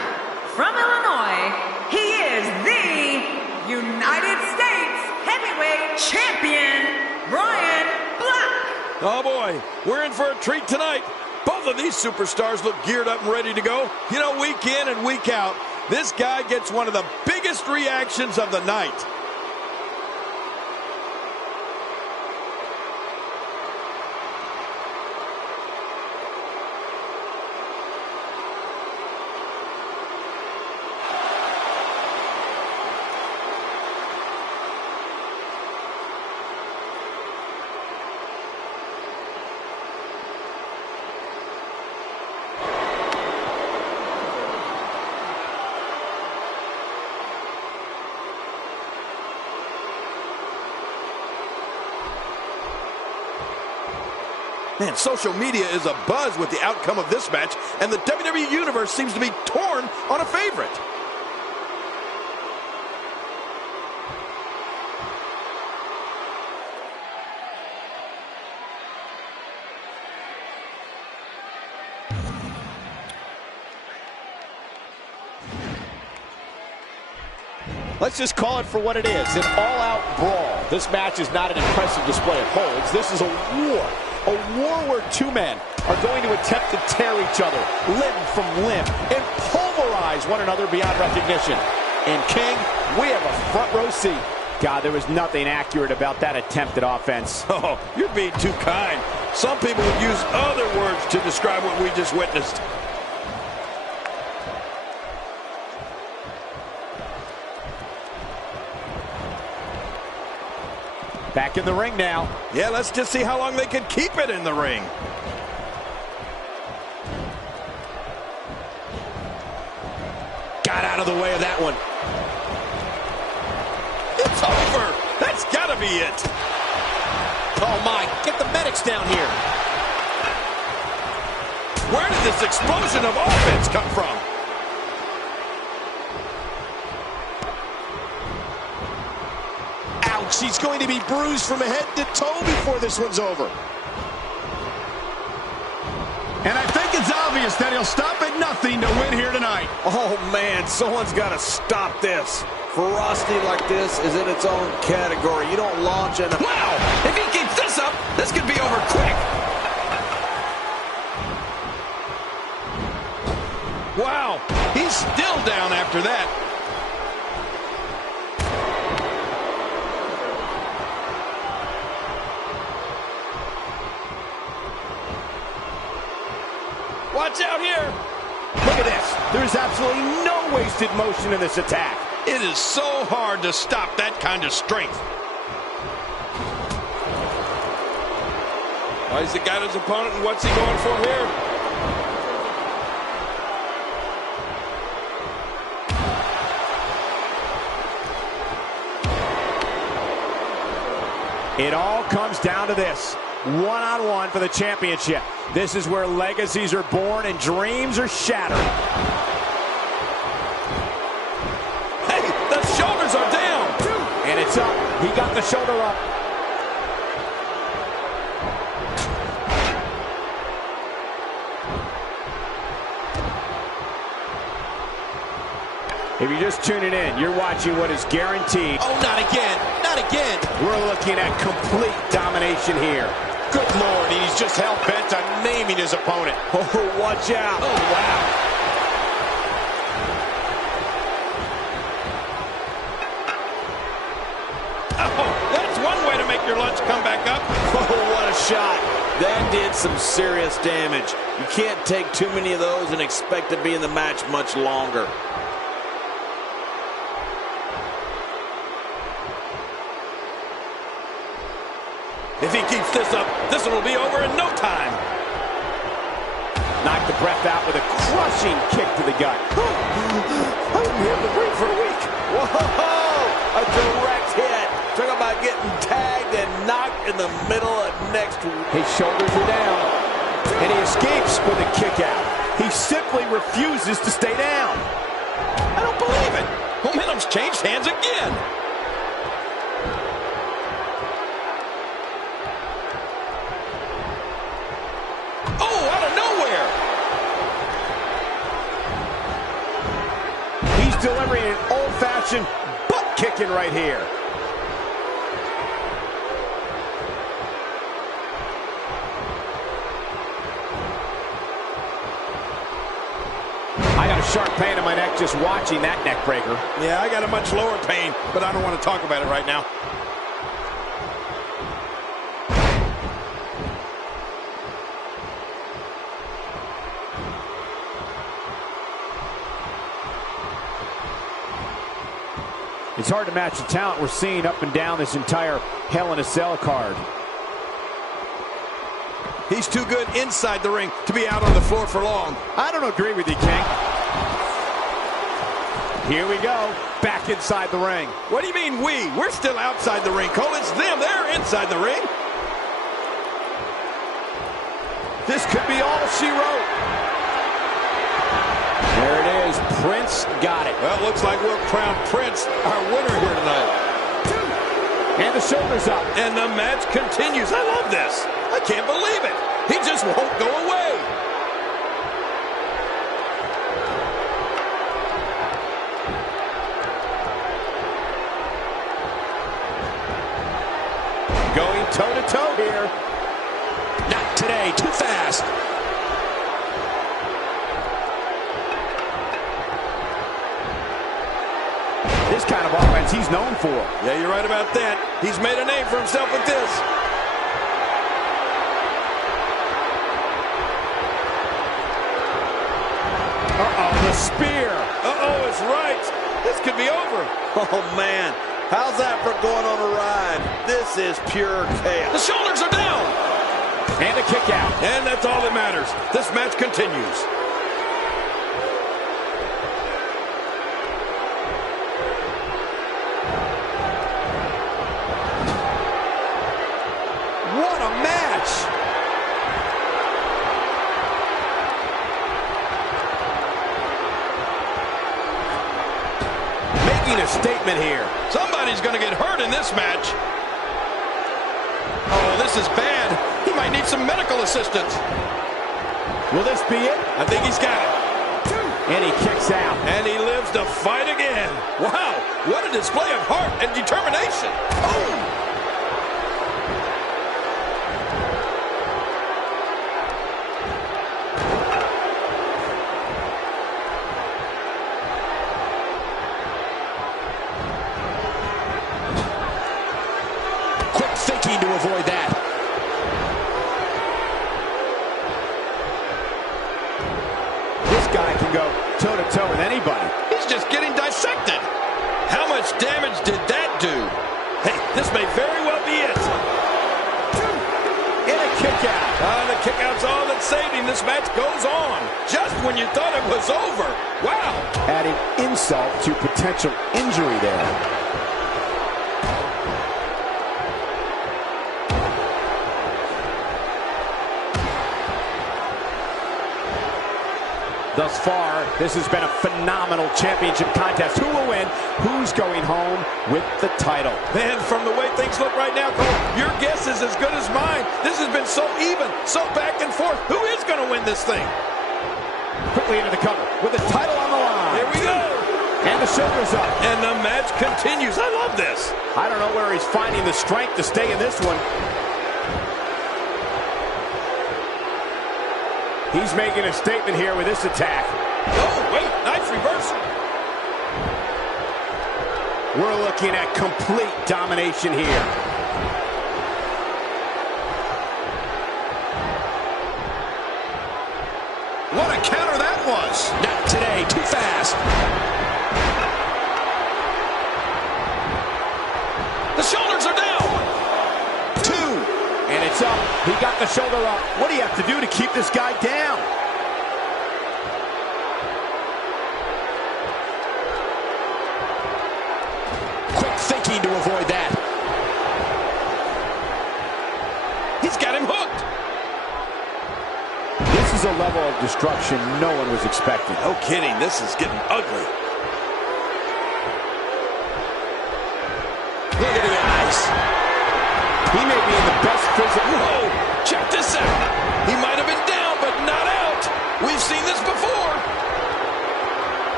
from Illinois, he is the United States Heavyweight Champion, Brian Black. Oh boy, we're in for a treat tonight. Both of these superstars look geared up and ready to go. You know, week in and week out, this guy gets one of the biggest reactions of the night. Man, social media is abuzz with the outcome of this match, and the WWE Universe seems to be torn on a favorite. Let's just call it for what it is, an all-out brawl. This match is not an impressive display of holds. This is a war where two men are going to attempt to tear each other limb from limb and pulverize one another beyond recognition. And King, we have a front row seat. God, there was nothing accurate about that attempt at offense. Oh, you're being too kind. Some people would use other words to describe what we just witnessed. Back in the ring now. Yeah, let's just see how long they can keep it in the ring. Got out of the way of that one. It's over. That's got to be it. Oh my, get the medics down here. Where did this explosion of offense come from? He's going to be bruised from head to toe before this one's over. And I think it's obvious that he'll stop at nothing to win here tonight. Oh, man, someone's got to stop this. Ferocity like this is in its own category. You don't launch in a... Wow! If he keeps this up, this could be over quick. Wow, he's still down after that. Watch out here. Look at this. There's absolutely no wasted motion in this attack. It is so hard to stop that kind of strength. Oh, he's got his opponent, and what's he going for here? It all comes down to this. One-on-one for the championship. This is where legacies are born and dreams are shattered. Hey, the shoulders are down. And it's up. He got the shoulder up. If you're just tuning in, you're watching what is guaranteed. Oh, not again. Not again. We're looking at complete domination here. Good Lord, he's just hell-bent on naming his opponent. Oh, watch out. Oh, wow. Oh, that's one way to make your lunch come back up. Oh, what a shot. That did some serious damage. You can't take too many of those and expect to be in the match much longer. If he keeps this up, this one will be over in no time. Knocked the breath out with a crushing kick to the gut. I won't be able to breathe for a week. Whoa! A direct hit. Talk about getting tagged and knocked in the middle of next week. His shoulders are down, and he escapes with a kick out. He simply refuses to stay down. I don't believe it. Momentum's changed hands again. Oh, out of nowhere. combination. Butt kicking right here. I got a sharp pain in my neck just watching that neck breaker. Yeah, I got a much lower pain, but I don't want to talk about it right now. It's hard to match the talent we're seeing up and down this entire Hell in a Cell card. He's too good inside the ring to be out on the floor for long. I don't agree with you, King. Here we go, back inside the ring. What do you mean we? We're still outside the ring, Cole. It's them. They're inside the ring. This could be all she wrote. There it is. Prince got it. Well, looks like we'll crown Prince our winner here tonight. And the shoulders up. And the match continues. I love this. I can't believe it. He just won't go away. Going toe-to-toe here. Not today. Too fast. This kind of offense he's known for. Yeah, you're right about that. He's made a name for himself with this. Uh-oh, the spear. Uh-oh, it's right. This could be over. Oh, man. How's that for going on a ride? This is pure chaos. The shoulders are down. And a kick out. And that's all that matters. This match continues. What a match! Making a statement here. Somebody's going to get hurt in this match. Oh, this is bad. He might need some medical assistance. Will this be it? I think he's got it. And he kicks out. And he lives to fight again. Wow, what a display of heart and determination. Oh! Thinking to avoid that. This guy can go toe-to-toe with anybody. He's just getting dissected. How much damage did that do? Hey, this may very well be it. And a kick out. The kick out's all that saved him. This match goes on. Just when you thought it was over. Wow. Adding insult to potential injury there. Thus far, this has been a phenomenal championship contest. Who will win? Who's going home with the title? Man, from the way things look right now, Cole, your guess is as good as mine. This has been so even, so back and forth. Who is going to win this thing? Quickly into the cover with the title on the line. Here we go. And the shoulders up. And the match continues. I love this. I don't know where he's finding the strength to stay in this one. He's making a statement here with this attack. Oh, wait, nice reversal. We're looking at complete domination here. What a counter that was. Not today, too fast. The shoulders are down. And it's up. He got the shoulder up. What do you have to do to keep this guy down? Quick thinking to avoid that. He's got him hooked. This is a level of destruction no one was expecting. No kidding. This is getting ugly. Look at the eyes. He may be in the best physical. Whoa, check this out. He might have been down, but not out. We've seen this before.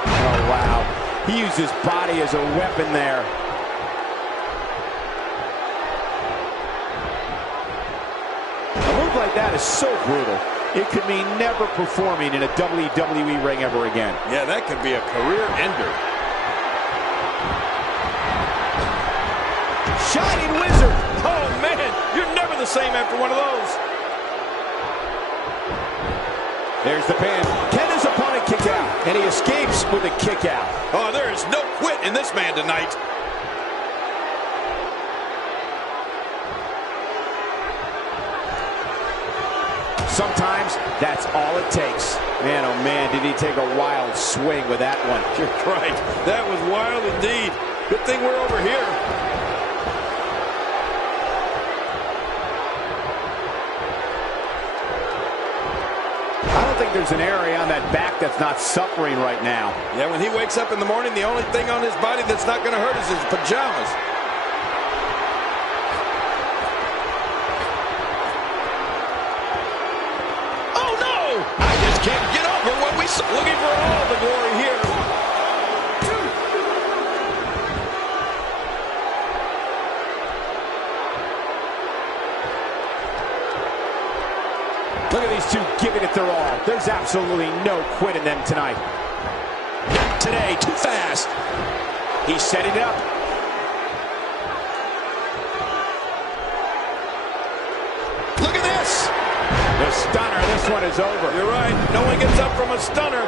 Oh, wow. He used his body as a weapon there. A move like that is so brutal. It could mean never performing in a WWE ring ever again. Yeah, that could be a career ender. Shining Wizard. Oh, man, you're never the same after one of those. There's the pin. Can his opponent kick out? And he escapes with a kick out. Oh, there is no quit in this man tonight. Sometimes that's all it takes. Man, oh man, did he take a wild swing with that one. You're right. That was wild indeed. Good thing we're over here. I don't think there's an area on that back that's not suffering right now. Yeah, when he wakes up in the morning, the only thing on his body that's not going to hurt is his pajamas. Can't get over what we saw. Looking for all the glory here. Look at these two giving it their all. There's absolutely no quit in them tonight. Not today, too fast. He's setting it up. Look at this. The stunner, this one is over. You're right. No one gets up from a stunner.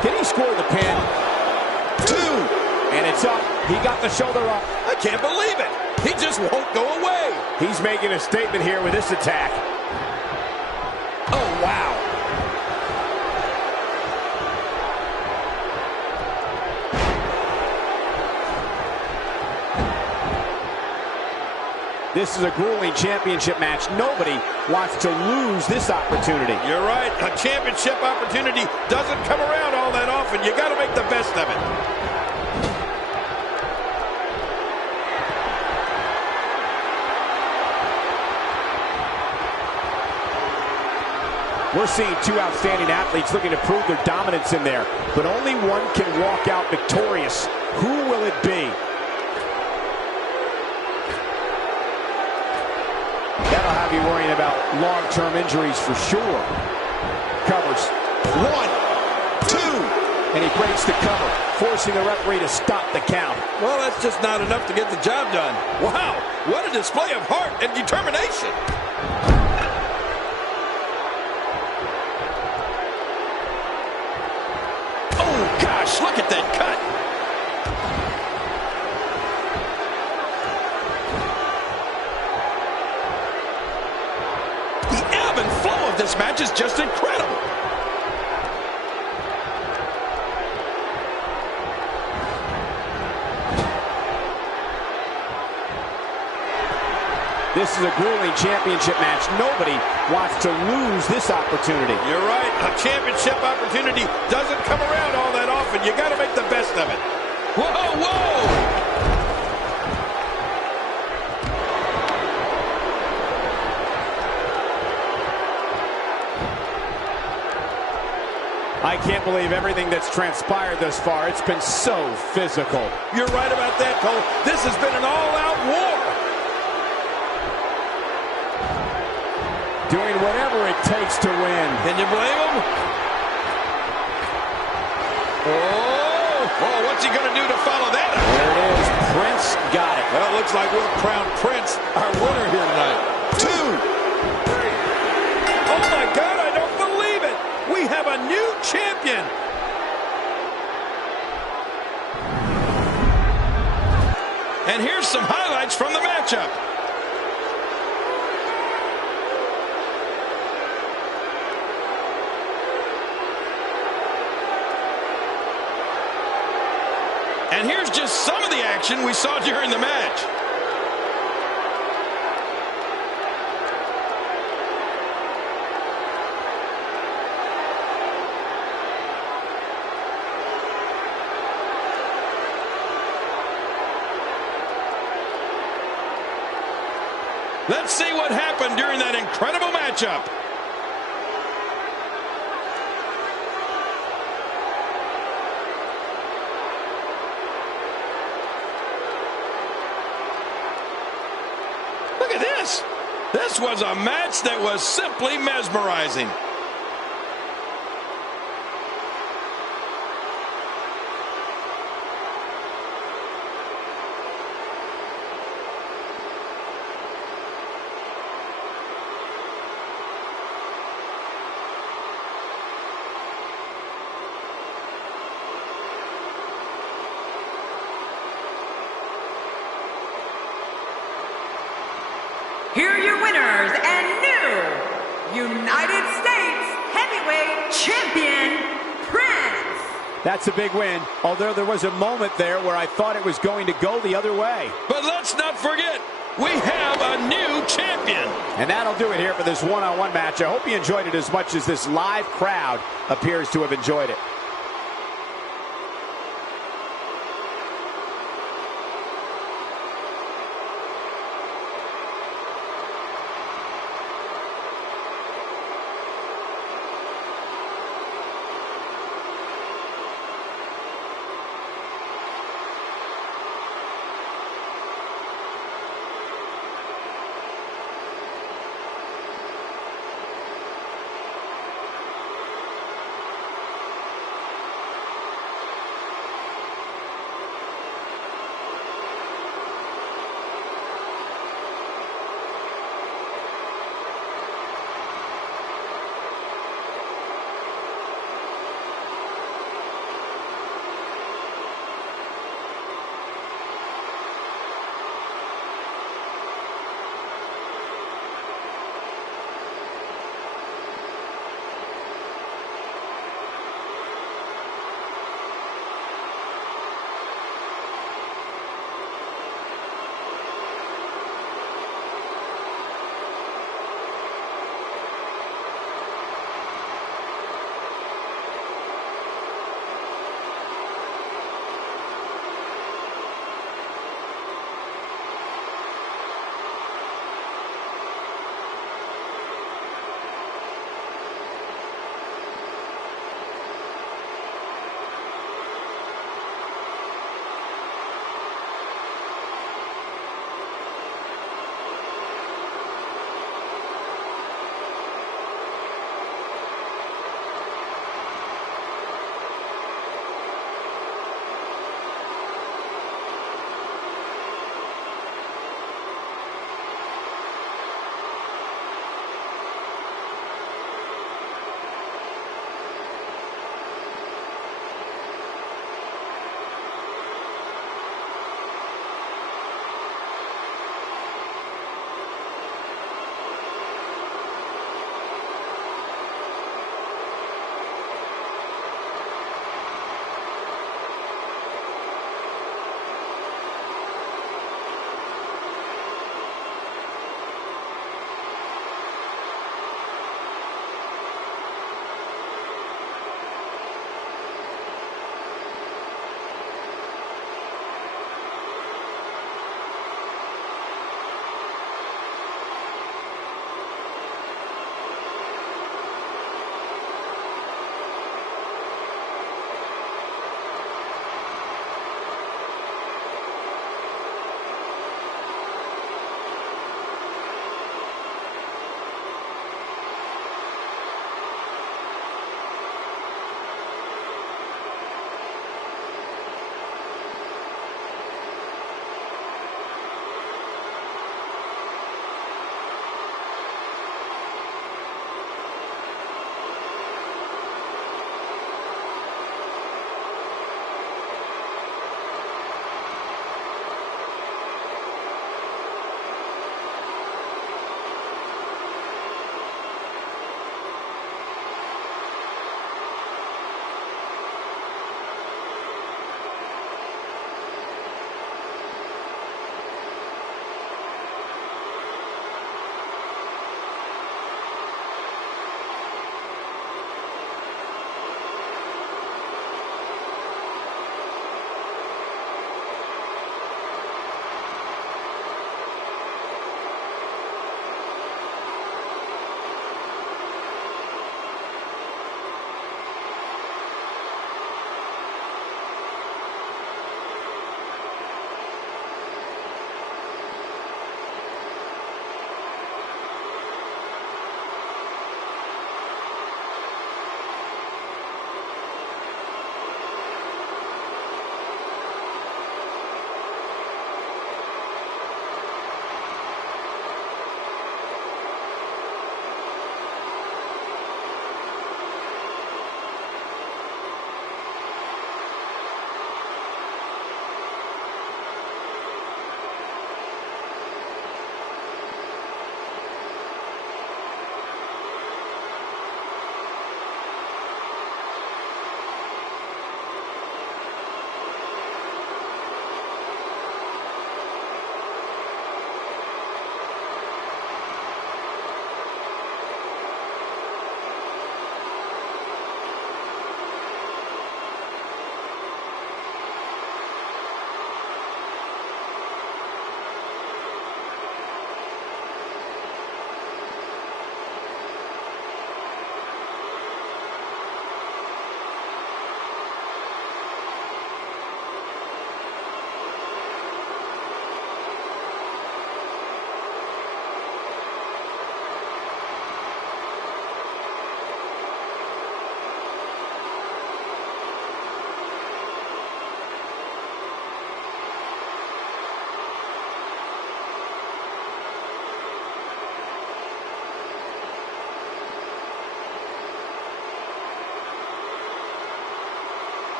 Can he score the pin? 2. And it's up. He got the shoulder up. I can't believe it. He just won't go away. He's making a statement here with this attack. Oh, wow. This is a grueling championship match. Nobody wants to lose this opportunity. You're right. A championship opportunity doesn't come around all that often. You got to make the best of it. We're seeing two outstanding athletes looking to prove their dominance in there, but only one can walk out victorious. Who will it be? That'll have you worrying about long-term injuries for sure. Covers. 1, 2. And he breaks the cover, forcing the referee to stop the count. Well, that's just not enough to get the job done. Wow, what a display of heart and determination. Oh, gosh, look at that cut. This match is just incredible. This is a grueling championship match. Nobody wants to lose this opportunity. You're right. A championship opportunity doesn't come around all that often. You got to make the best of it. Whoa, whoa! I can't believe everything that's transpired thus far. It's been so physical. You're right about that, Cole. This has been an all-out war. Doing whatever it takes to win. Can you blame him? Oh, what's he going to do to follow that up? There it is. Prince got it. Well, it looks like we'll crown Prince our winner here tonight. 2. Oh, my God, I don't believe it. We have a new champion. And here's some highlights from the matchup. And here's just some of the action we saw during the match. Let's see what happened during that incredible matchup. this? This was a match that was simply mesmerizing. Here are your winners and new United States Heavyweight Champion, Prince. That's a big win, although there was a moment there where I thought it was going to go the other way. But let's not forget, we have a new champion. And that'll do it here for this one-on-one match. I hope you enjoyed it as much as this live crowd appears to have enjoyed it.